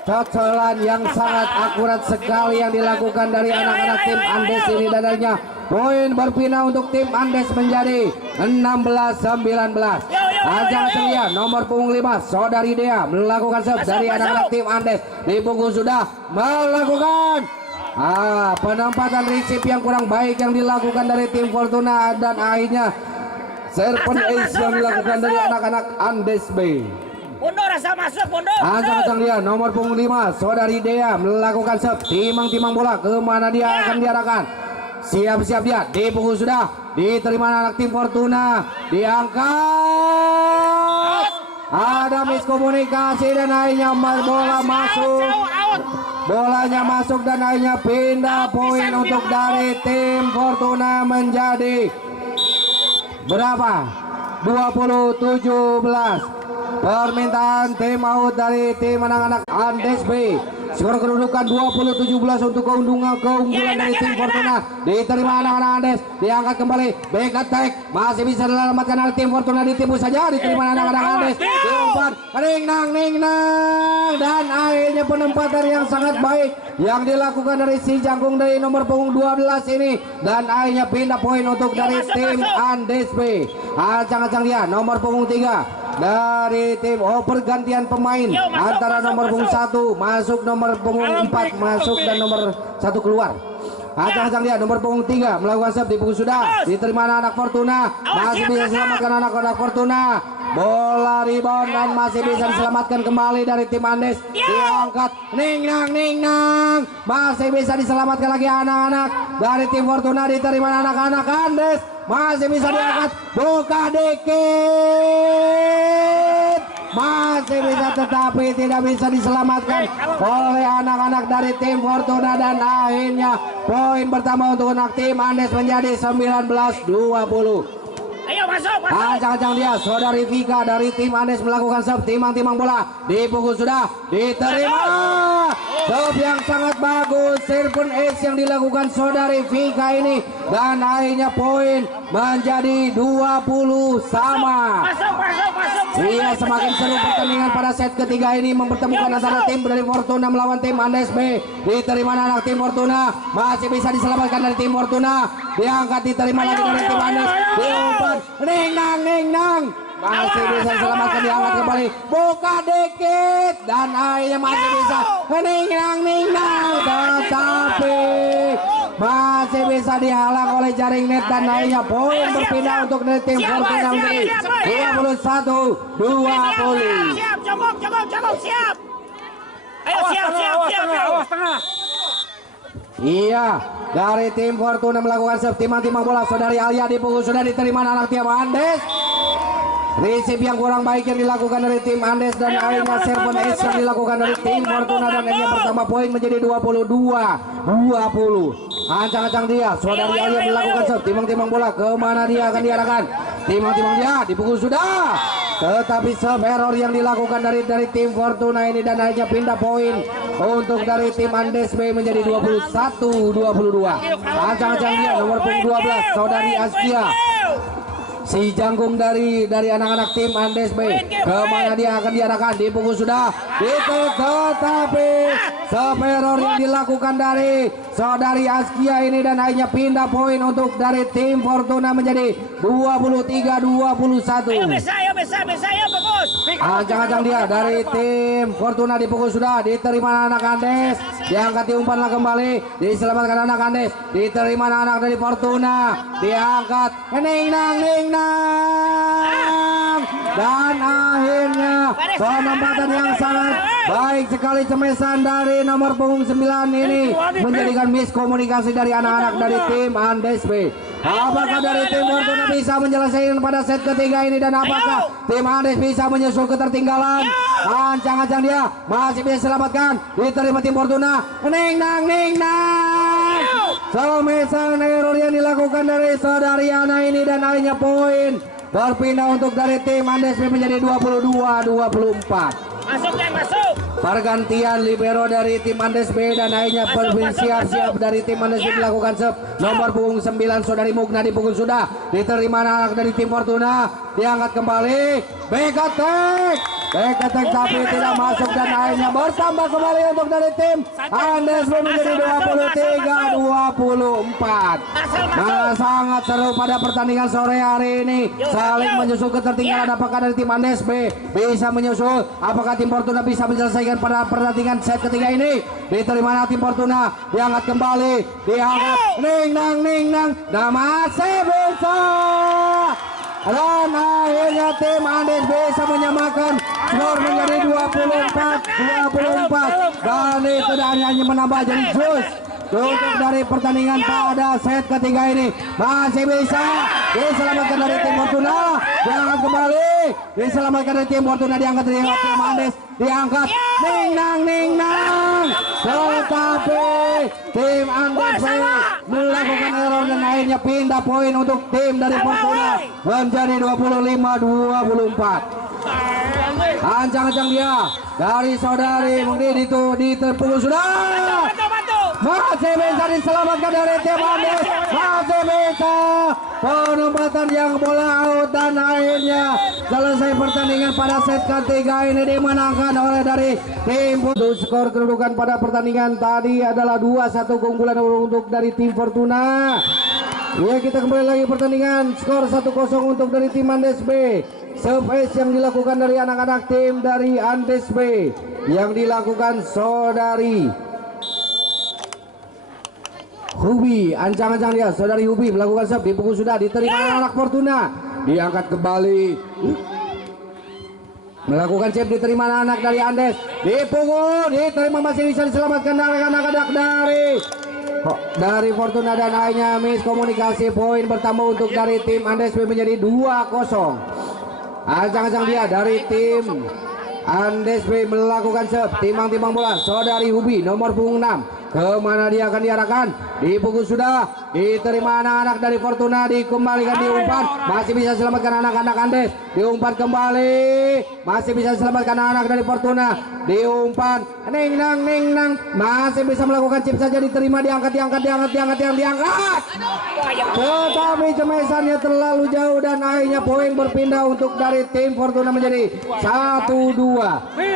Cocolan yang sangat akurat sekali yang dilakukan dari anak-anak tim Andes ini, dan akhirnya poin berpindah untuk tim Andes menjadi 16-19. Ajang Celia nomor punggung 5 Saudari Dea melakukan serve dari anak-anak tim Andes, di punggung sudah melakukan penempatan receive yang kurang baik yang dilakukan dari tim Fortuna, dan akhirnya serpent ace yang dilakukan dari anak-anak Andes B. Mundur asal masuk, mundur. Ancang dia nomor punggung 5 Saudari Dea melakukan serve, timang-timang bola kemana dia akan diarahkan. Siap-siap dia di punggung sudah diterima anak tim Fortuna, diangkat, ada miskomunikasi dan akhirnya bola masuk, bolanya masuk dan akhirnya pindah poin untuk dari tim Fortuna menjadi berapa? 20-17. Permintaan tim out dari tim anak-anak Andes B. Skor kedudukan 20-17 untuk keunggulan dari tim Fortuna. Diterima anak-anak Andes, diangkat kembali, back attack, masih bisa diselamatkan oleh tim Fortuna, ditipu saja, diterima anak-anak Andes, diumpan ning nang, dan akhirnya penempatan yang sangat baik yang dilakukan dari si Jangkung dari nomor punggung 12 ini, dan akhirnya pindah poin untuk dari tim Andes B. Ancang-ancang dia nomor punggung 3 dari tim pergantian pemain antara nomor punggung 1 masuk, nomor punggung 4 masuk, dan nomor 1 keluar. Ancang-ancang dia nomor punggung 3 melakukan serve di punggung sudah, diterima anak Fortuna, masih bisa diselamatkan anak Fortuna, bola rebound dan masih bisa diselamatkan kembali dari tim Andes, diangkat ning nang, masih bisa diselamatkan lagi anak-anak dari tim Fortuna, diterima anak-anak Andes, masih bisa diangkat, buka dikit, masih bisa, tetapi tidak bisa diselamatkan oleh anak-anak dari tim Fortuna, dan akhirnya poin pertama untuk anak tim Andes menjadi 19-20. Ayo masuk. Ancang-ancang dia Saudari Vika dari tim Andes melakukan serve, timang-timang bola di punggung sudah diterima, serve yang sangat bagus, serpent ace yang dilakukan Saudari Vika ini, dan akhirnya poin menjadi 20 sama. Masuk. Iya, semakin seru pertandingan pada set ketiga ini, mempertemukan antara tim dari Fortuna melawan tim Andes B. Diterima anak tim Fortuna, masih bisa diselamatkan dari tim Fortuna, diangkat, diterima lagi dari tim Andes, diumpan ning nang, masih bisa diselamatkan, diangkat kembali, buka dikit, dan akhirnya masih bisa ning nang, tetapi masih bisa dihalang oleh jaring net, dan akhirnya poin berpindah untuk dari tim Fortuna menjadi 21-20. Siap, cukup, siap. Ayo, siap. Tengah. Iya, dari tim Fortuna melakukan serve, timang-timang bola Saudari Alia di punggung sudah, diterima anak tim Andes. Receive yang kurang baik yang dilakukan dari tim Andes, dan akhirnya serve ace yang dilakukan dari tim Fortuna, dan akhirnya pertama poin menjadi 22-20. Ancang-ancang dia Saudari Alia melakukan serve, timang-timang bola kemana dia akan diarahkan, timang-timang dia di punggung sudah, tetapi serve error yang dilakukan dari tim Fortuna ini, dan akhirnya pindah poin untuk dari tim Andes B menjadi 21-22. Ancang-ancang dia nomor punggung 12 Saudari Askia, si jangkung dari anak-anak tim Andes B, kemana dia akan diarahkan, di punggung sudah tetapi server yang dilakukan dari Saudari Askia ini, dan akhirnya pindah poin untuk dari tim Fortuna menjadi 23-21. Ayo bisa, bagus. Ancang-ancang dia dari tim Fortuna di punggung sudah, diterima anak Andes, diangkat, diumpanlah kembali, diselamatkan anak Andes, diterima anak dari Fortuna, diangkat ning nang, dan akhirnya penempatan yang sangat baik sekali cemesan dari nomor punggung 9 ini menjadikan miskomunikasi dari anak-anak dari tim Andes B. Apakah dari tim Fortuna bisa menyelesaikan pada set ketiga ini, dan apakah tim Andes bisa menyusul ketertinggalan? Ancang-ancang dia masih bisa selamatkan, diterima tim Fortuna, ning nang, semesan error yang dilakukan dari Saudari Ana ini, dan akhirnya poin berpindah untuk dari tim Andes B menjadi 22-24. Masuk dan masuk. Pergantian libero dari tim Andes B dan akhirnya siap-siap dari tim Andes B melakukan serve. Nomor punggung 9 saudari Mugna dipukul sudah. Diterima anak dari tim Fortuna. Diangkat kembali. Bekatek tapi tidak masuk dan akhirnya bertambah kembali untuk dari tim Andes B menjadi 23-24. Nah, sangat seru pada pertandingan sore hari ini. Saling menyusul ketertinggalan. Apakah dari tim Andes B bisa menyusul? Apakah tim Fortuna bisa menyelesaikan pada pertandingan set ketiga ini? Diterima tim Fortuna, diangkat kembali, diangkat, ning nang, nah masih bisa. Dan akhirnya tim Andes bisa menyamakan skor menjadi 24-24. Dan itu hanya menambah jadi jus untuk dari pertandingan pada set ketiga ini. Masih bisa diselamatkan dari tim Fortuna, diangkat kembali, diselamatkan dari tim Fortuna, diangkat dari tim Andes, diangkat, ning nang, tetapi tim Andes melakukan error dan akhirnya pindah poin untuk tim dari Fortuna menjadi 25-24. Ancang-ancang dia dari saudari Mungdi ditepuk sudah. Masih bisa diselamatkan dari tim Andes, masih bisa penempatan yang bola out dan akhirnya selesai pertandingan pada set ketiga ini dimenangkan oleh dari tim. Skor kedudukan pada pertandingan tadi adalah 2-1 keunggulan untuk dari tim Fortuna. Ya, kita kembali lagi pertandingan skor 1-0 untuk dari tim Andes B. Service yang dilakukan dari anak-anak tim dari Andes B yang dilakukan saudari Hubi, ancang-ancang dia, saudari Hubi melakukan serve, dipukul sudah, diterima anak Fortuna, diangkat kembali, melakukan chip, diterima anak dari Andes, dipukul, diterima, masih bisa diselamatkan dari anak-anak dari Fortuna dan akhirnya miskomunikasi, poin bertambah untuk dari tim Andes B menjadi 2-0. Ancang-ancang dia dari tim Andes B melakukan serve, timang-timang bola, saudari Hubi nomor punggung 6. Kemana dia akan diarahkan? Dipukul sudah, diterima anak-anak dari Fortuna, dikembalikan diumpan, masih bisa selamatkan anak-anak Andes, diumpan kembali, masih bisa selamatkan anak dari Fortuna, diumpan, ning nang, masih bisa melakukan chip saja, diterima, diangkat, tetapi cemesannya terlalu jauh dan akhirnya poin berpindah untuk dari tim Fortuna menjadi 1-2.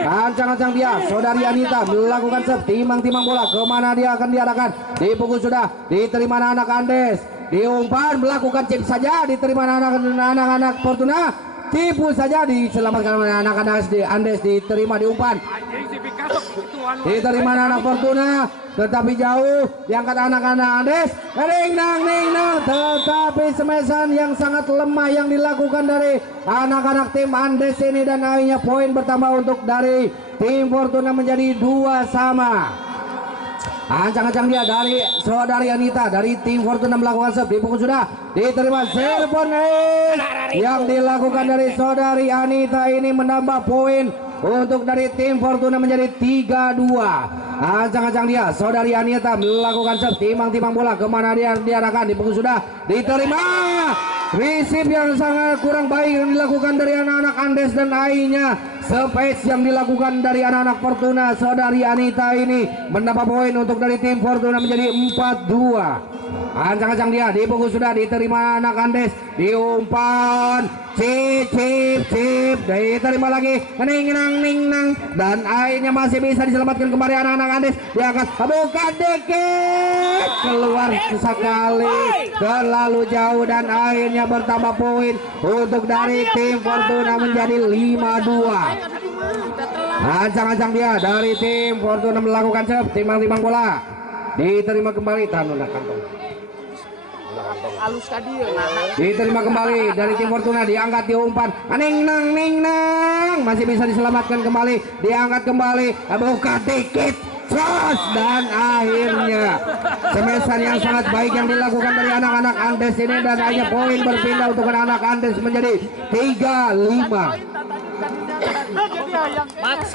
Ancang-ancang dia, saudari Anita melakukan serve, timang-timang bola, kemana dia akan diarahkan? Dipukul sudah, diterima anak Andes, diumpan, melakukan chip saja, diterima anak-anak Fortuna, tipu saja, diselamatkan oleh anak-anak Andes, diterima, diumpan, diterima anak Fortuna, tetapi jauh, diangkat anak-anak Andes, ning nang, tetapi semesan yang sangat lemah yang dilakukan dari anak-anak tim Andes ini dan akhirnya poin bertambah untuk dari tim Fortuna menjadi 2-2. Ancang-ancang dia dari saudari Anita dari tim Fortuna melakukan serve, dipukul sudah, diterima serve yang dilakukan dari saudari Anita ini menambah poin untuk dari tim Fortuna menjadi 3-2. Ancang-ancang dia, saudari Anita melakukan serve, timang-timang bola, kemana dia diarahkan, dipukul sudah, diterima, receive yang sangat kurang baik yang dilakukan dari anak-anak Andes dan akhirnya space yang dilakukan dari anak-anak Fortuna, saudari Anita ini menambah poin untuk dari tim Fortuna menjadi 4-2. Ancang-ancang dia, dipukul sudah, diterima anak Andes, diumpan, chip, diterima lagi, ning nang, dan akhirnya masih bisa diselamatkan kembali anak-anak Andes, diangkat, bukan dikit, keluar sekali, terlalu jauh dan akhirnya bertambah poin untuk dari tim Fortuna menjadi 5-2. Ancang-ancang dia dari tim Fortuna melakukan serve, timang-timang bola, diterima kembali, kantong. Diterima kembali dari tim Fortuna, diangkat, diumpan, ning nang, masih bisa diselamatkan kembali, diangkat kembali, buka dikit, dan akhirnya semesan yang sangat baik yang dilakukan dari anak-anak Andes ini dan hanya poin berpindah untuk anak-anak Andes menjadi 3-5.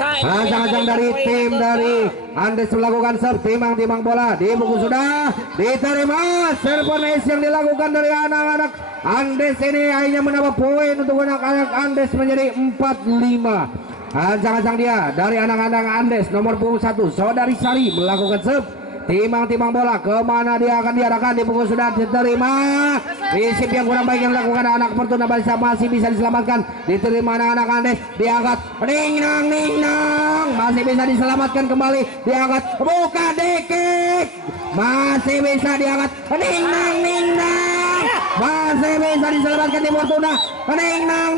Ancang-ancang dari tim dari Andes melakukan serve, timang-timang bola, dipukul sudah, diterima, serve yang dilakukan dari anak-anak Andes ini akhirnya menambah poin untuk anak-anak Andes menjadi 4-5. Ancang-ancang dia dari anak-anak Andes nomor punggung 1 Saudari Sari melakukan serve. Timang-timang bola kemana dia akan diarahkan, dipukul sudah diterima. Risip yang kurang baik yang dilakukan anak Fortuna Balisa masih bisa diselamatkan, diterima anak-anak Andes, diangkat ning nang masih bisa diselamatkan kembali, diangkat buka dikit masih bisa diangkat ning nang masih bisa diselamatkan di Fortuna ning nang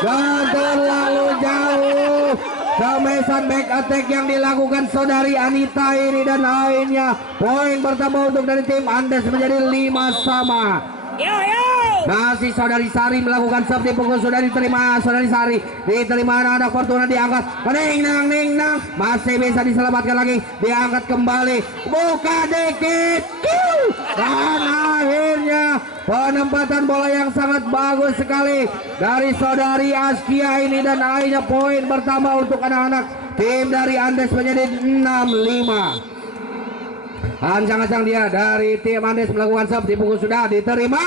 dan terlalu jauh. Kemesan back attack yang dilakukan saudari Anita ini dan lainnya. Poin pertama untuk dari tim Andes menjadi 5-sama. Masih saudari Sari melakukan serve, dipukul sudah diterima saudari Sari, diterima anak-anak Fortuna, diangkat ning nang masih bisa diselamatkan lagi, diangkat kembali buka dikit dan akhirnya penempatan bola yang sangat bagus sekali dari saudari Askia ini dan akhirnya poin pertama untuk anak-anak tim dari Andes menjadi 6-5. Ancang-ancang dia dari tim Andes melakukan serve, dipukul sudah diterima.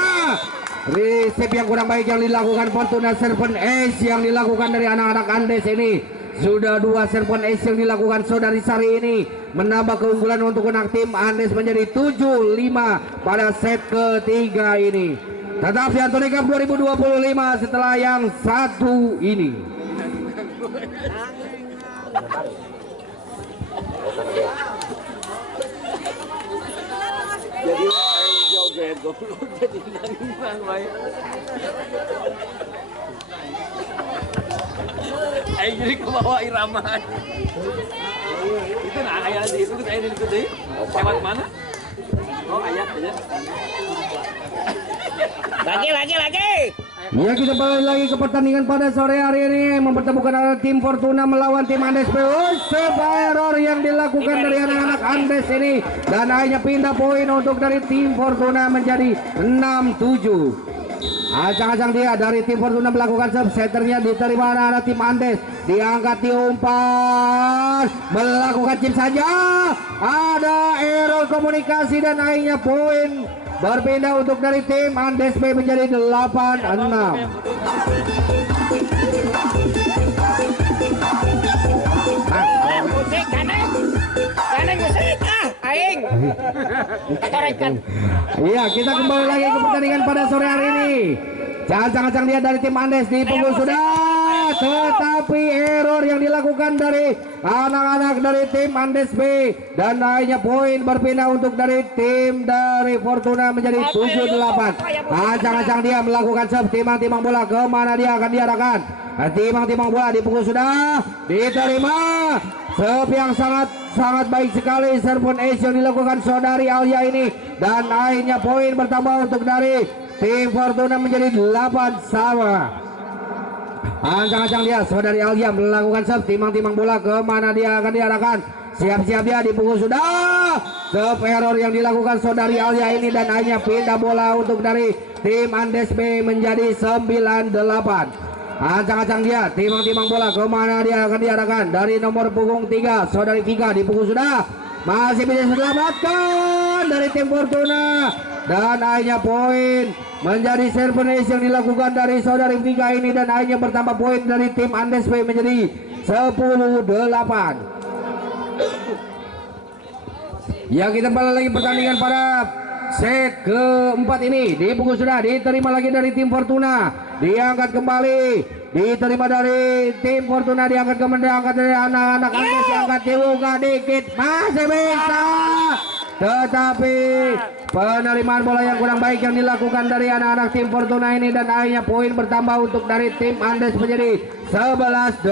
Resip yang kurang baik yang dilakukan Fortuna, serpent ace yang dilakukan dari anak-anak Andes ini. Sudah 2 serpent ace yang dilakukan saudari Sari ini, menambah keunggulan untuk anak tim Andes menjadi 7-5 pada set ketiga ini. Tetap di Antoni Cup 2025 setelah yang satu ini. Jadi joget goblok jadi nangis bae. Ayo jadi ke bawah irama. Itu nah aya di itu aya di situ. Lewat mana? Oh aya aja. Lagi. Ya, kita balik lagi ke pertandingan pada sore hari ini, mempertemukan antara tim Fortuna melawan tim Andes. Error yang dilakukan dari anak-anak Andes ini dan akhirnya pindah poin untuk dari tim Fortuna menjadi 6-7. Acang-acang dia dari tim Fortuna melakukan serve, setternya diterima anak-anak tim Andes, diangkat diumpan, melakukan chip saja, ada error komunikasi dan akhirnya poin berpindah untuk dari tim Andes B menjadi 8-6. Musik kanan musik aing. Atorekan. Iya, kita kembali lagi ke pertandingan pada sore hari ini. Ancang-ancang dia dari tim Andes dipukul sudah, tetapi error yang dilakukan dari anak-anak dari tim Andes B dan akhirnya poin berpindah untuk dari tim dari Fortuna menjadi 7-8. Ancang-ancang dia melakukan serve, timang-timang bola kemana dia akan diarahkan, timang-timang bola dipukul sudah, diterima. Serve yang sangat baik sekali, serve ace yang dilakukan saudari Alia ini dan akhirnya poin bertambah untuk dari tim Fortuna menjadi 8-sama. Ancang-ancang dia saudari Alia melakukan serve, timang-timang bola kemana dia akan diarahkan, siap-siap dia dipukul sudah. Serve error yang dilakukan saudari Alia ini dan akhirnya pindah bola untuk dari tim Andes B menjadi 9-8. Ancang-ancang dia timang-timang bola kemana dia akan diarahkan, dari nomor punggung 3 saudari Vika dipukul sudah, masih bisa diselamatkan dari tim Fortuna dan akhirnya poin menjadi serve yang dilakukan dari saudari Vika ini dan akhirnya bertambah poin dari tim Andes B menjadi 10-8. Ya, kita kembali lagi pertandingan pada set keempat ini, dipukul sudah, diterima lagi dari tim Fortuna, diangkat kembali, diterima dari tim Fortuna, diangkat kembali, diangkat dari anak-anak Andes, diangkat dibuka dikit, masih bisa, tetapi penerimaan bola yang kurang baik yang dilakukan dari anak-anak tim Fortuna ini dan akhirnya poin bertambah untuk dari tim Andes menjadi 11-8.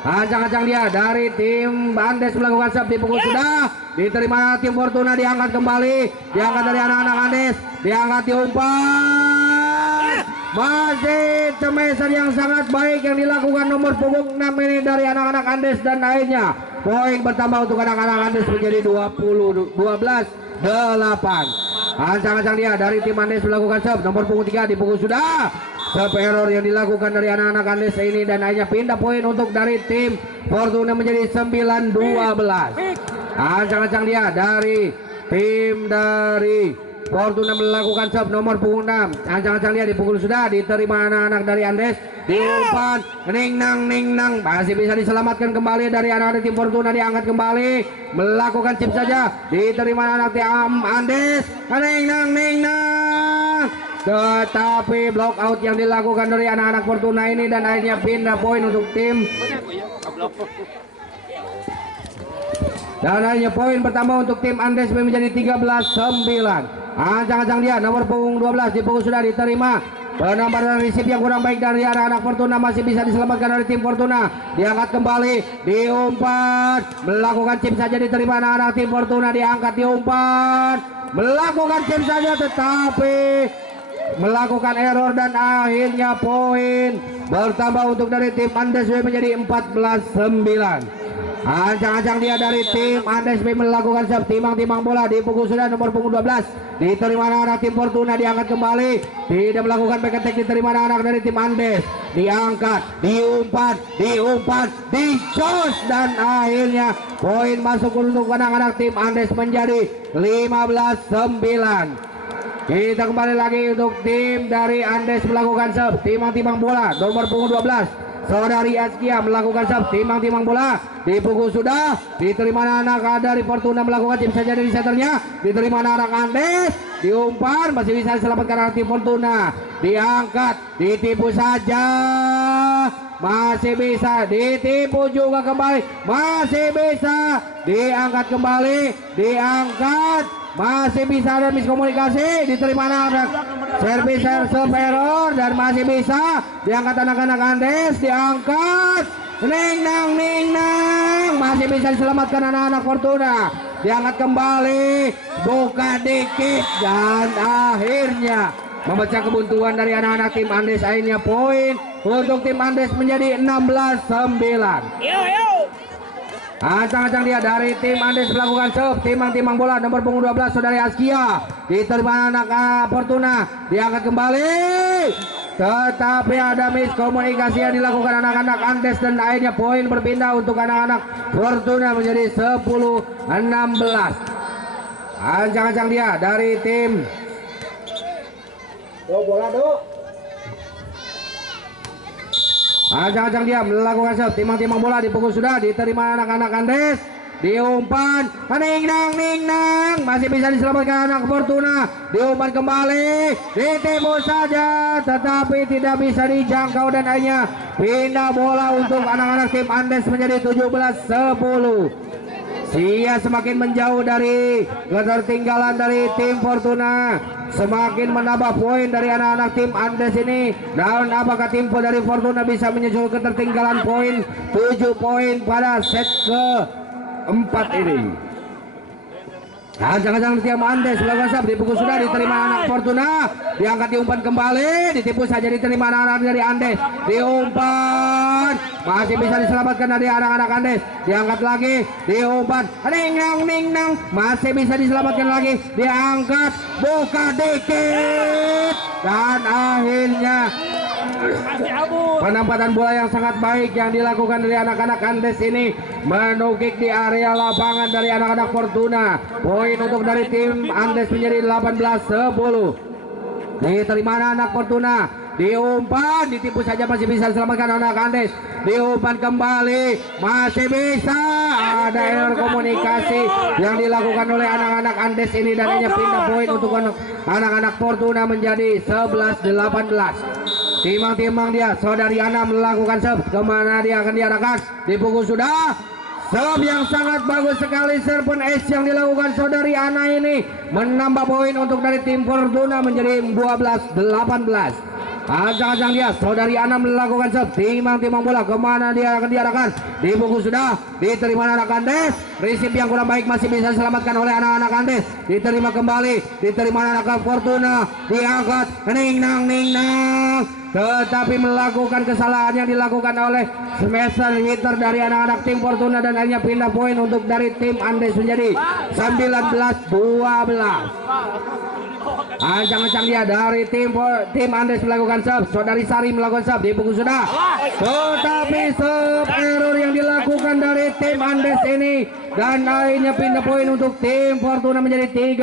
Ancang-ancang dia dari tim Andes melakukan serve, dipukul sudah, diterima tim Fortuna, diangkat kembali, diangkat dari anak-anak Andes, diangkat diumpan, masih cemesan yang sangat baik yang dilakukan nomor punggung 6 ini dari anak-anak Andes dan akhirnya poin bertambah untuk anak-anak Andes menjadi 12-8. Ancang-ancang dia dari tim Andes melakukan serve, nomor punggung 3 dipukul sudah. Serve error yang dilakukan dari anak-anak Andes ini dan akhirnya pindah poin untuk dari tim Fortuna menjadi 9-12. Ancang-ancang dia dari tim dari Fortuna melakukan serve nomor punggung 6. Ancang-ancang dia dipukul sudah, diterima anak-anak dari Andes, diumpan ning nang masih bisa diselamatkan kembali dari anak-anak tim Fortuna, diangkat kembali melakukan chip saja, diterima anak tim Andes, ning nang tetapi block out yang dilakukan dari anak-anak Fortuna ini dan akhirnya pindah poin untuk tim. Dan hanya poin pertama untuk tim Andes menjadi 13-9. Ancang-ancang dia nomor punggung 12 dipukul sudah, diterima. Penambahan receive yang kurang baik dari anak-anak Fortuna masih bisa diselamatkan dari tim Fortuna. Diangkat kembali, diumpan, melakukan chip saja, diterima anak-anak tim Fortuna, diangkat, diumpan, melakukan chip saja tetapi melakukan error dan akhirnya poin bertambah untuk dari tim Andes menjadi 14-9. Ancang-ancang dia dari tim Andes melakukan serve, timang-timang bola, dipukul sudah nomor punggung 12, diterima anak tim Fortuna, diangkat kembali, tidak melakukan back attack, diterima anak dari tim Andes, diangkat, diumpan, dicos dan akhirnya poin masuk untuk anak-anak tim Andes menjadi 15-9. Kita kembali lagi untuk tim dari Andes melakukan serve, timang-timang bola, nomor punggung 12. Saudari Askia melakukan serve, timang-timang bola, dipukul sudah, diterima anak dari Fortuna melakukan chip saja dari senternya, diterima anak Andes, diumpan, masih bisa diselamatkan anak tim Fortuna, diangkat, ditipu saja, masih bisa ditipu juga kembali, masih bisa diangkat kembali, diangkat, masih bisa ada miskomunikasi, diterima anak servis serve error dan masih bisa diangkat anak-anak Andes, diangkat, ning nang, masih bisa diselamatkan anak-anak Fortuna, diangkat kembali, buka dikit dan akhirnya memecah kebuntuan dari anak-anak tim Andes. Akhirnya poin untuk tim Andes menjadi 16-9. Yo. Ancang-ancang dia dari tim Andes melakukan serve, timang-timang bola, nomor punggung 12 saudari Askia, diterima anak Fortuna, diangkat kembali, tetapi ada miskomunikasi yang dilakukan anak-anak Andes dan akhirnya poin berpindah untuk anak-anak Fortuna menjadi 10-16. Ancang-ancang dia dari tim bola. Ancang-ancang dia melakukan serve, timang-timang bola, dipukul sudah, diterima anak-anak Andes, diumpan, ning nang, masih bisa diselamatkan anak Fortuna, diumpan kembali, ditipu saja, tetapi tidak bisa dijangkau dan hanya pindah bola untuk anak-anak tim Andes menjadi 17-10. Sia semakin menjauh dari ketertinggalan dari tim Fortuna, semakin menambah poin dari anak-anak tim Andes ini. Dan apakah tim dari Fortuna bisa menyusul ketertinggalan poin 7 poin pada set keempat ini? Ancang-ancang tim Andes melakukan serve, dipukul sudah, diterima anak Fortuna, diangkat, diumpan kembali, ditipu saja, diterima anak-anak dari Andes, diumpan, masih bisa diselamatkan dari anak-anak Andes, diangkat lagi, diumpan, ning nang, masih bisa diselamatkan lagi, diangkat, buka dikit, dan akhirnya penempatan bola yang sangat baik yang dilakukan dari anak-anak Andes ini menukik di area lapangan dari anak-anak Fortuna. Poin untuk dari tim Andes menjadi 18-10. Diterima anak Fortuna, diumpan, ditipu saja, masih bisa diselamatkan anak Andes, diumpan kembali, masih bisa, ada error komunikasi yang dilakukan oleh anak-anak Andes ini dan hanya pindah poin untuk anak-anak Fortuna menjadi 11-18. Timang-timang dia, saudari Ana melakukan serve, kemana dia akan diarahkan, dipukul sudah, serve yang sangat bagus sekali, serve ace yang dilakukan saudari Ana ini menambah poin untuk dari tim Fortuna menjadi 12-18. Ancang-ancang dia, saudari Ana melakukan serve, timang-timang bola, kemana dia akan diarahkan, dipukul sudah, diterima anak Andes, receive yang kurang baik masih bisa diselamatkan oleh anak-anak Andes, diterima kembali, diterima anak Fortuna, diangkat, ning nang, tetapi melakukan kesalahan yang dilakukan oleh semester hitter dari anak-anak tim Fortuna dan hanya pindah poin untuk dari tim Andes menjadi 19-12. Ancang-ancang dia dari tim Andes melakukan serve. Saudari Sari melakukan serve. Dipukul sudah. Tetapi serve error yang dilakukan dari tim Andes ini. Dan akhirnya pindah poin untuk tim Fortuna menjadi 19.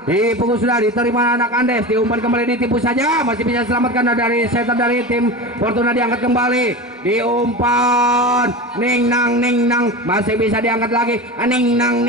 Dipukul sudah, diterima anak Andes, diumpan kembali ditipu saja, masih bisa selamatkan dari setter dari tim Fortuna, diangkat kembali, diumpan, ning nang, masih bisa diangkat lagi, ning nang,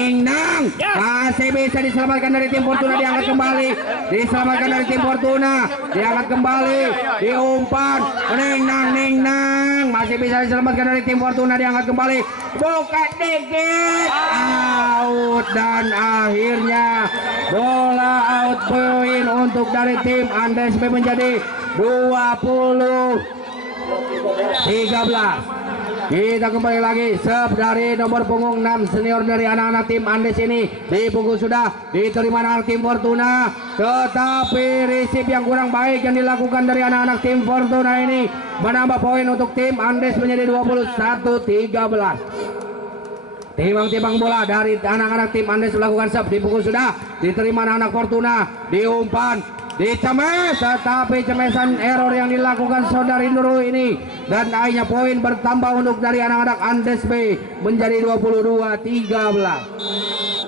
masih bisa diselamatkan dari tim Fortuna, diangkat kembali, diselamatkan dari tim Fortuna, diangkat kembali, diumpan, ning nang, masih bisa diselamatkan dari tim Fortuna, diangkat kembali, buka dikit, out, dan akhirnya bola out point untuk dari tim Andes B menjadi 20-13. Kita kembali lagi serve dari nomor punggung 6 senior dari anak-anak tim Andes ini. Dipukul sudah, diterima anak tim Fortuna, tetapi receive yang kurang baik yang dilakukan dari anak-anak tim Fortuna ini menambah poin untuk tim Andes menjadi 21-13. Timbang-timbang bola dari anak-anak tim Andes melakukan serve, dipukul sudah, diterima anak-anak Fortuna, diumpan, dicemes, tetapi cemesan error yang dilakukan saudari Nurul ini, dan akhirnya poin bertambah untuk dari anak-anak Andes B menjadi 22-13.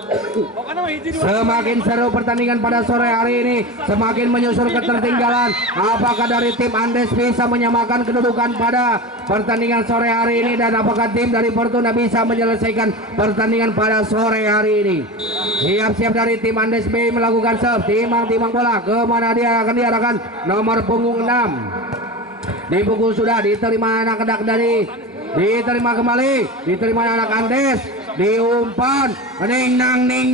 Semakin seru pertandingan pada sore hari ini, semakin menyusur ketertinggalan. Apakah dari tim Andes bisa menyamakan kedudukan pada pertandingan sore hari ini, dan apakah tim dari Fortuna bisa menyelesaikan pertandingan pada sore hari ini? Siap-siap dari tim Andes B melakukan serve, timang-timang bola, kemana dia akan diarahkan? Nomor punggung 6 dipukul sudah, diterima anak-anak dari, diterima kembali, diterima anak Andes, diumpan, ning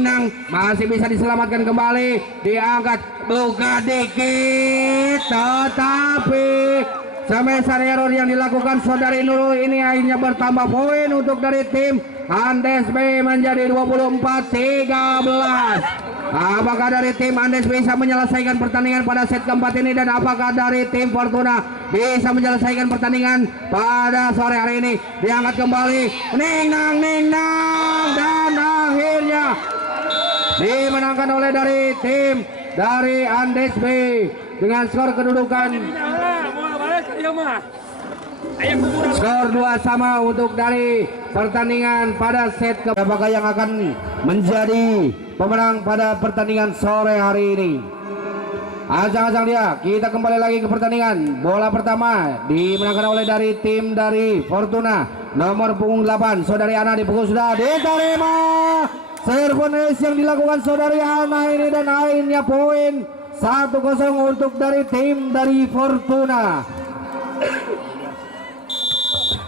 nang, masih bisa diselamatkan kembali, diangkat, buka dikit, tetapi semesan error yang dilakukan saudari Nurul ini akhirnya bertambah poin untuk dari tim Andes B menjadi 24-13. Apakah dari tim Andes bisa menyelesaikan pertandingan pada set keempat ini, dan apakah dari tim Fortuna bisa menyelesaikan pertandingan pada sore hari ini? Diangkat kembali, ning nang, dan akhirnya dimenangkan oleh dari tim dari Andes B dengan skor kedudukan skor 2 sama untuk dari pertandingan pada set keempat. Apakah yang akan menjadi pemenang pada pertandingan sore hari ini? Ancang-ancang dia, kita kembali lagi ke pertandingan. Bola pertama dimenangkan oleh dari tim dari Fortuna, nomor punggung 8 saudari Ana, dipukul sudah, diterima serve yang dilakukan saudari Ana ini, dan akhirnya poin 1-0 untuk dari tim dari Fortuna.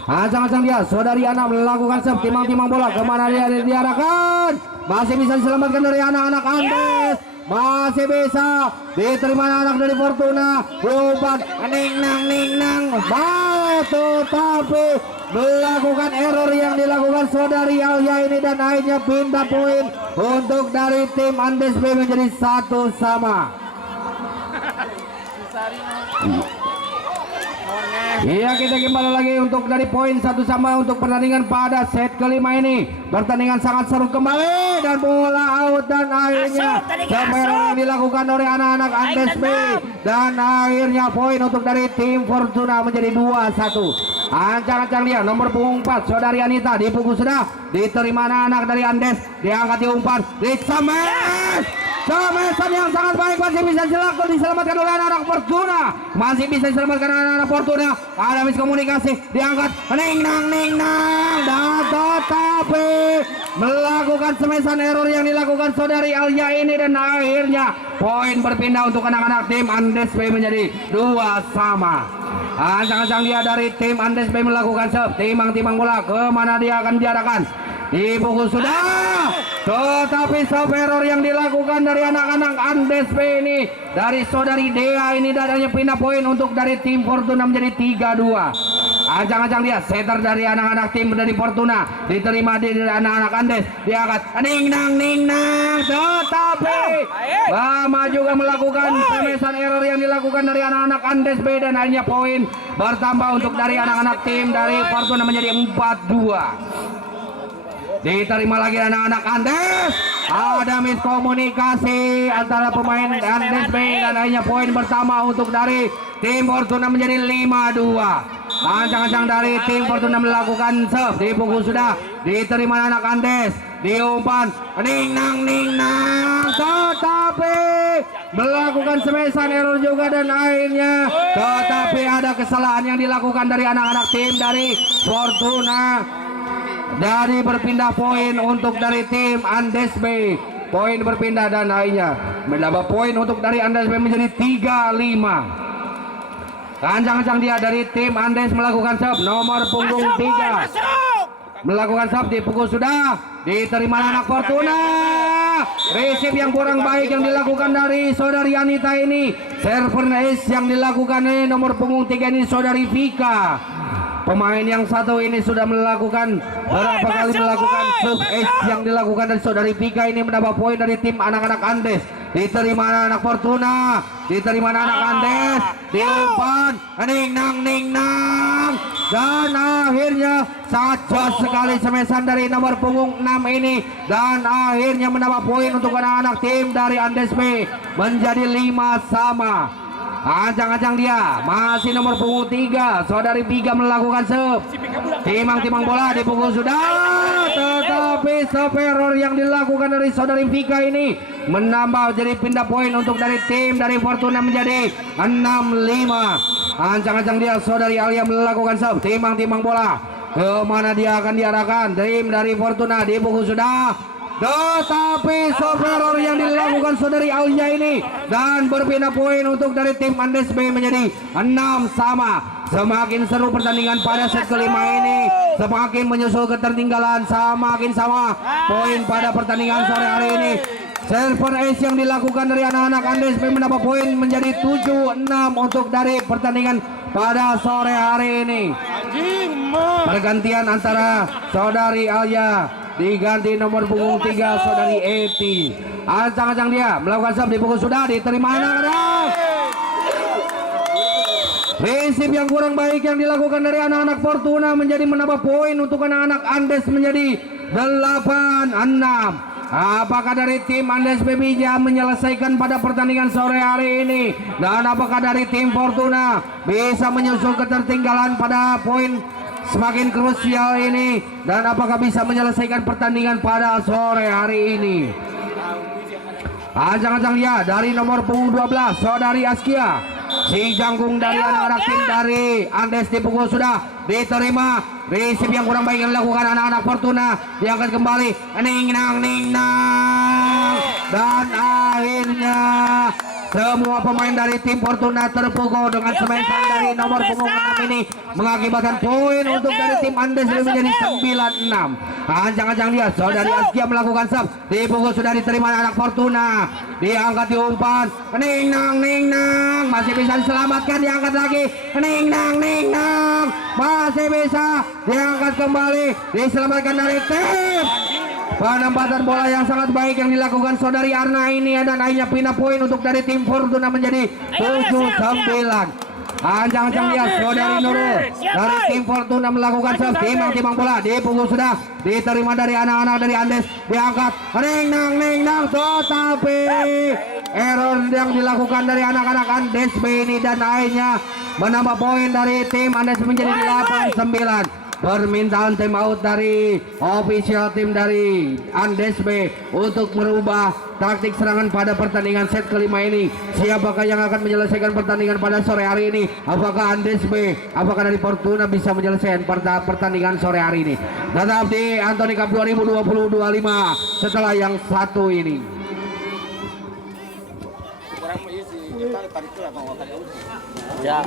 Ancang-ancang dia, saudari Ana melakukan serve, timang-timang bola, kemana dia diarahkan? Masih bisa diselamatkan dari anak-anak Andes, masih bisa diterima anak dari Fortuna, berubah, ning nang, tetapi melakukan error yang dilakukan saudari Alia ini, dan akhirnya pindah poin untuk dari tim Andes B menjadi 1 sama. Iya, kita kembali lagi untuk dari poin 1 sama untuk pertandingan pada set kelima ini. Pertandingan sangat seru kembali, dan bola out, dan akhirnya yang dilakukan oleh anak-anak Andes B, dan akhirnya poin untuk dari tim Fortuna menjadi 2-1. Ancang-ancang dia, nomor punggung 4 saudari Anita, dipukul sudah, diterima anak-anak dari Andes, diangkat, diumpan, dicemes. Semesan yang sangat baik masih bisa diselamatkan oleh anak-anak Fortuna, masih bisa diselamatkan anak-anak Fortuna. Ada miskomunikasi, diangkat, ning nang, dan tetapi melakukan semesan error yang dilakukan saudari Alia ini, dan akhirnya poin berpindah untuk anak-anak tim Andes B menjadi 2 sama. Ancang-ancang dia dari tim Andes B melakukan serve, timang-timang bola, kemana dia akan diarahkan? Dipukul sudah, tetapi serve error yang dilakukan dari anak-anak Andes B ini, dari saudari Dea ini, dadanya pindah poin untuk dari tim Fortuna menjadi 3-2. Ancang-ancang dia, setter dari anak-anak tim dari Fortuna, diterima dari anak-anak Andes, diangkat, ning nang, tetapi Bama juga melakukan semesan error yang dilakukan dari anak-anak Andes B, dan akhirnya poin bertambah untuk dari anak-anak tim dari Fortuna menjadi 4-2. Diterima lagi anak-anak Andes, Ada miskomunikasi antara pemain Andes B dan akhirnya poin pertama untuk dari tim Fortuna menjadi 5-2. Ancang-ancang dari tim Fortuna melakukan serve, dipukul sudah, diterima anak Andes, diumpan, ning nang, tetapi melakukan semesan error juga dan akhirnya, tetapi ada kesalahan yang dilakukan dari anak-anak tim dari Fortuna. Dari berpindah poin untuk dari tim Andes B, poin berpindah dan akhirnya mendapat poin untuk dari Andes B menjadi 3-5. Kencang-kencang dia dari tim Andes melakukan serve, nomor punggung 3 melakukan serve, dipukul sudah, diterima anak Fortuna. Receive yang kurang baik yang dilakukan dari saudari Anita ini. Server ace yang dilakukan ini nomor punggung 3 ini saudari Vika. Pemain yang satu ini sudah melakukan berapa kali melakukan serve ace yang dilakukan dari saudari Vika ini mendapat poin dari tim anak-anak Andes. Diterima anak Fortuna, diterima anak Andes, diumpan, ning nang, dan akhirnya sangat jos sekali semesan dari nomor punggung 6 ini, dan akhirnya mendapat poin untuk anak-anak tim dari Andes B menjadi 5 sama. Ancang-ancang dia masih nomor punggung 3 saudari Vika melakukan serve, timang bola dipukul sudah, tetapi serve yang dilakukan dari saudari Vika ini menambah jadi pindah poin untuk dari tim dari Fortuna menjadi 6-5. Ancang-ancang dia saudari Alia melakukan serve, timang bola kemana dia akan diarahkan, tim dari Fortuna dipukul sudah, tetapi serve yang dilakukan saudari Alia ini dan berpindah poin untuk dari tim Andes B menjadi 6 sama. Semakin seru pertandingan pada set kelima ini, semakin menyusul ketertinggalan, semakin sama poin pada pertandingan sore hari ini. Server ace yang dilakukan dari anak-anak Andes B mendapat poin menjadi 7-6 untuk dari pertandingan pada sore hari ini. Pergantian antara saudari Alia diganti nomor punggung 3 saudari Eti. Ancang-ancang dia melakukan serve, dipukul sudah, diterima anak-anak. Receive yang kurang baik yang dilakukan dari anak-anak Fortuna menjadi menambah poin untuk anak-anak Andes menjadi 8-6. Apakah dari tim Andes B bisa menyelesaikan pada pertandingan sore hari ini, dan apakah dari tim Fortuna bisa menyusul ketertinggalan pada poin semakin krusial ini, dan apakah bisa menyelesaikan pertandingan pada sore hari ini? Ancang-ancang dia dari nomor punggung 12 saudari Askia, si jangkung dari anak-anak tim dari Andes dipukul sudah, diterima. Receive yang kurang baik yang dilakukan anak-anak Fortuna, diangkat kembali, ning nang, dan akhirnya semua pemain dari tim Fortuna terpukul dengan semesan dari nomor punggung 6 ini, mengakibatkan poin untuk dari tim Andes menjadi 9-6. Ancang-ancang dia saudari Askia melakukan serve, dipukul sudah, diterima anak Fortuna, diangkat, diumpan, ning nang, masih bisa diselamatkan, diangkat lagi, ning nang, masih bisa diangkat kembali, diselamatkan dari tim. Penempatan bola yang sangat baik yang dilakukan saudari Arna ini, dan akhirnya pindah poin untuk dari tim Fortuna menjadi 7-9. Ancang-ancang dia saudari Nurul dari tim Fortuna melakukan serve, timang bola dipukul sudah, diterima dari anak-anak dari Andes, diangkat, ning nang, tetapi error yang dilakukan dari anak-anak Andes B ini, dan akhirnya menambah poin dari tim Andes menjadi 8-9. Permintaan time out dari official tim dari Andes B untuk merubah taktik serangan pada pertandingan set kelima ini. Siapakah yang akan menyelesaikan pertandingan pada sore hari ini? Apakah Andes B, apakah dari Fortuna bisa menyelesaikan pertandingan sore hari ini? Tetap di Anthony Cup 2020-25 setelah yang satu ini. Ya.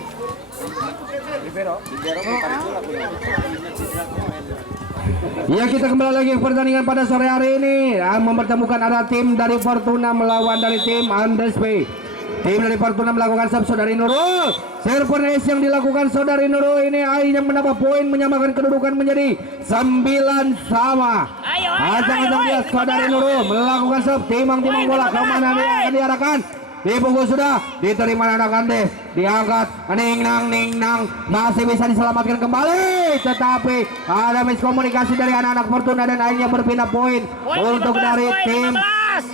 Ya, kita kembali lagi pertandingan pada sore hari ini, mempertemukan ada tim dari Fortuna melawan dari tim Andes B. Tim dari Fortuna melakukan serve saudari Nurul. Server ace yang dilakukan saudari Nurul ini akhirnya menambah poin, menyamakan kedudukan menjadi 9 sama. Ancang-ancang dia saudari Nurul melakukan serve, timang bola kemana dia akan diarahkan, dipukul sudah, diterima anak Andes, diangkat, ning nang, masih bisa diselamatkan kembali, tetapi ada miskomunikasi dari anak-anak Fortuna dan akhirnya berpindah poin untuk dari tim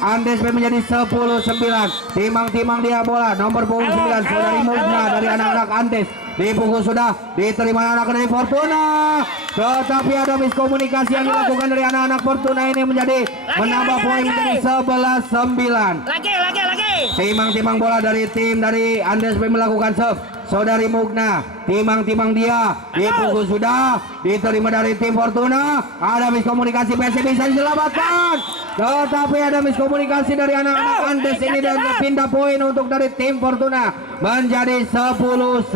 Andes B menjadi 10-9. Timang-timang dia bola nomor punggung 9 saudari Mugna dari anak-anak Andes. Dipukul sudah diterima anak dari Fortuna, tetapi ada miskomunikasi yang dilakukan dari anak-anak Fortuna ini menambah poin menjadi 11-9. Lagi. Timang-timang bola dari tim dari Andes B melakukan serve. Saudari Mugna, timang-timang dia, dipukul sudah diterima dari tim Fortuna. Ada miskomunikasi, PSB bisa diselamatkan, tetapi ada miskomunikasi dari anak-anak Andes ini dan pindah poin untuk dari tim Fortuna menjadi 10-11.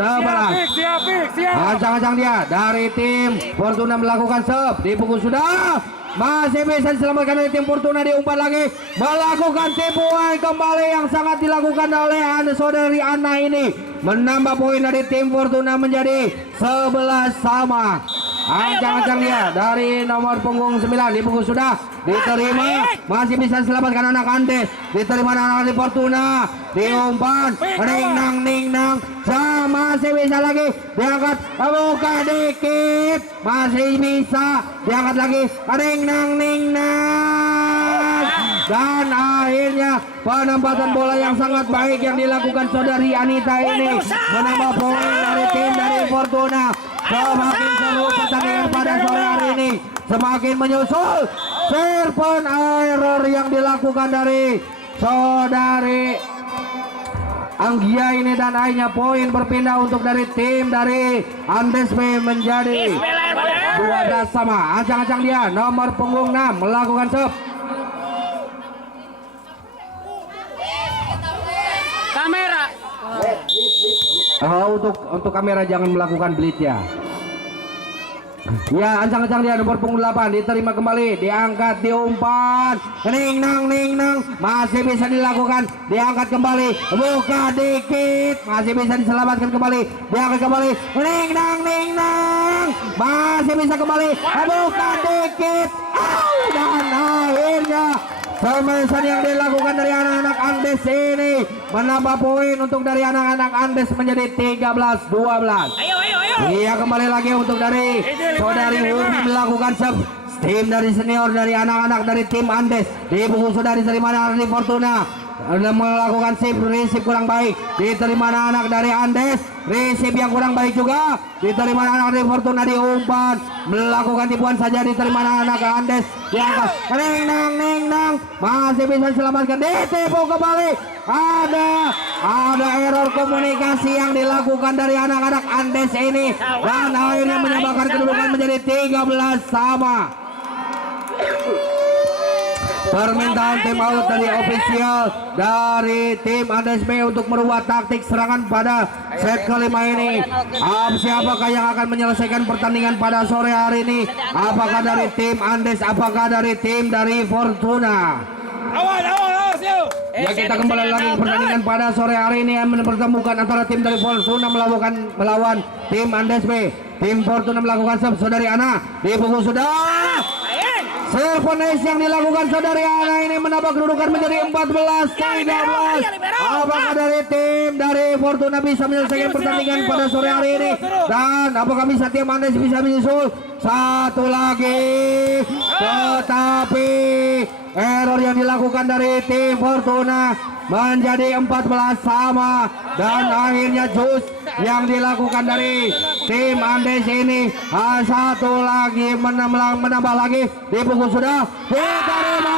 Siap. Ancang-ancang dia dari tim Fortuna melakukan serve, dipukul sudah masih bisa diselamatkan oleh tim Fortuna. Diumpan lagi melakukan tipuan kembali yang sangat dilakukan oleh saudari Ana ini menambah poin dari tim Fortuna menjadi 11 sama. Ancang-ancang dia dari nomor punggung 9 dipukul sudah diterima, masih bisa diselamatkan anak Andes, diterima anak Fortuna, diumpan ning nang masih bisa lagi diangkat, buka dikit, masih bisa diangkat lagi ning nang, dan akhirnya penempatan bola yang sangat baik yang dilakukan saudari Anita ini menambah poin dari tim dari Fortuna. Semakin seru pertandingan pada sore hari ini, semakin menyusul serpent error yang dilakukan dari saudari Anggia ini, dan akhirnya poin berpindah untuk dari tim dari Andes B menjadi 12 sama. Ancang-ancang dia nomor punggung 6 melakukan serve. Kamera. Untuk kamera jangan melakukan blitz ya. Ya, ancang-ancang dia nomor punggung 8 diterima kembali, diangkat, diumpan, ning nang, masih bisa dilakukan, diangkat kembali, buka dikit, masih bisa diselamatkan kembali, diangkat kembali, ning nang, masih bisa kembali, buka dikit, dan akhirnya semesan yang dilakukan dari anak-anak Andes ini menambah poin untuk dari anak-anak Andes menjadi 13-12. Ayo. Iya, kembali lagi untuk dari saudari Hurmi melakukan serve. Tim dari senior dari anak-anak dari tim Andes dipukul sudah diterima dari Fortuna, melakukan receive kurang baik, diterima anak-anak dari Andes, receive yang kurang baik juga, diterima anak-anak dari Fortuna, diumpan, melakukan tipuan saja, diterima anak-anak Andes, diangkat, ning nang, masih bisa diselamatkan, ditipu kembali, ada error komunikasi yang dilakukan dari anak-anak Andes ini, dan akhirnya menyamakan kedudukan menjadi 13 sama. Permintaan tim out dari ofisial dari tim Andes B untuk merubah taktik serangan pada set kelima ini. Siapakah yang akan menyelesaikan pertandingan pada sore hari ini? Apakah dari tim Andes, apakah dari tim dari Fortuna? Awas, yuk. Ya, kita kembali lagi ke pertandingan pada sore hari ini yang mempertemukan antara tim dari Fortuna melawan tim Andes B. Tim Fortuna melakukan serve, saudari Ana dipukul sudah. Serpones yang dilakukan saudari Ana ini menambah kedudukan menjadi 14-13. Apakah dari tim dari Fortuna bisa menyelesaikan pertandingan pada sore hari ini? Dan apakah bisa tim Andes bisa menyusul? Satu lagi, tetapi error yang dilakukan dari tim Fortuna menjadi 14 sama, dan akhirnya jus yang dilakukan dari tim Andes ini satu lagi menambah lagi, dipukul sudah, diterima,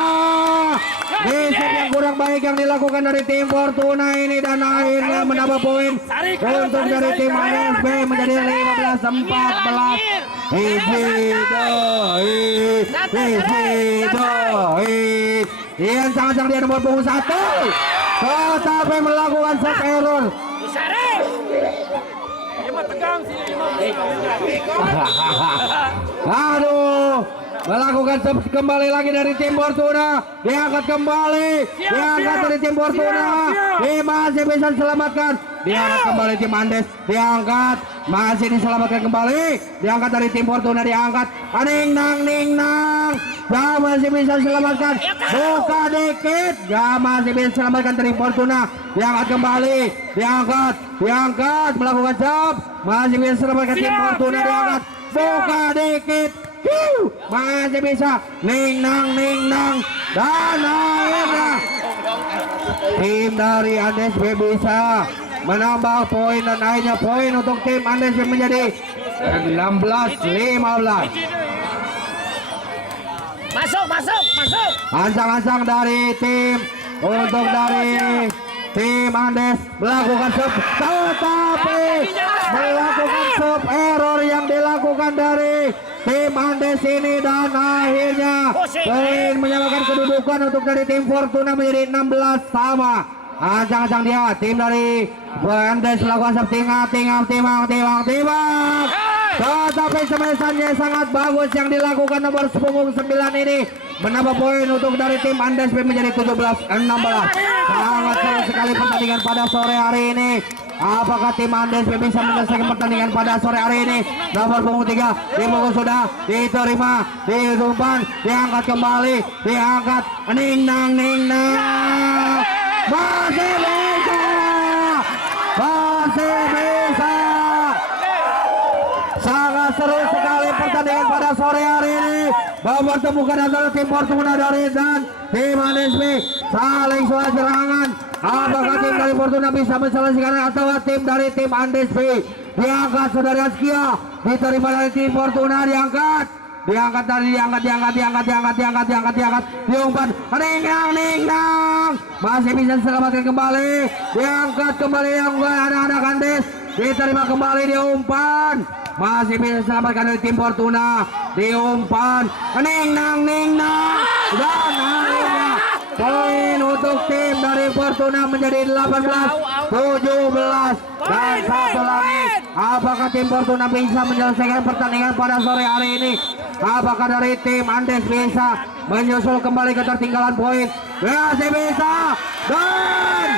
receive yang kurang baik yang dilakukan dari tim Fortuna ini, dan akhirnya menambah poin untuk dari tim Andes B menjadi 15-14. Ian sangat-sangat dia nomor punggung 1, tetapi melakukan set error. Aduh, melakukan kembali lagi dari tim Fortuna, diangkat kembali, diangkat dari tim Fortuna, masih bisa diselamatkan, diangkat kembali tim Andes, diangkat, masih diselamatkan kembali, diangkat dari tim Fortuna, diangkat, ning nang, masih bisa diselamatkan, buka dikit, masih bisa diselamatkan dari Fortuna, diangkat kembali, diangkat, melakukan jump, masih bisa diselamatkan tim Fortuna, diangkat, buka dikit, Masih bisa. Ning nang. Dan akhirnya tim dari Andes B bisa menambah poin dan akhirnya poin untuk tim Andes B menjadi 16-15. Masuk. Ancang-ancang dari tim untuk dari tim Andes melakukan sub, tetapi melakukan sub error yang dilakukan dari tim Andes ini dan akhirnya poin menyamakan kedudukan untuk dari tim Fortuna menjadi 16 sama. Ancang-ancang dia tim dari Andes melakukan sub, timang. Tetapi semesannya sangat bagus yang dilakukan nomor punggung 9 ini menambah poin untuk dari tim Andes B menjadi 17-16. Sangat seru sekali pertandingan pada sore hari ini. Apakah tim Andes B bisa menyelesaikan pertandingan pada sore hari ini? Nomor punggung 3 dipukul sudah, diterima, ditumpan, diangkat kembali, diangkat, ning nang. Masih bisa. Sangat seru sekali pertandingan pada sore hari ini. Mempertemukan antara tim Fortuna dari dan tim Andes B saling suara serangan. Apakah tim dari Fortuna bisa menyelesaikan atau tim dari tim Andes B? Diangkat saudara Skia, diterima dari tim Fortuna, diangkat, diumpan, ning. Masih bisa diselamatkan kembali, diangkat kembali yang anak-anak Andes, diterima kembali, diumpan. Masih bisa diselamatkan dari tim Fortuna, diumpan, ning nang. Dan akhirnya poin untuk tim dari Fortuna menjadi 18-17. Dan satu lagi, apakah tim Fortuna bisa menyelesaikan pertandingan pada sore hari ini? Apakah dari tim Andes bisa menyusul kembali ketertinggalan poin? Masih bisa. Dan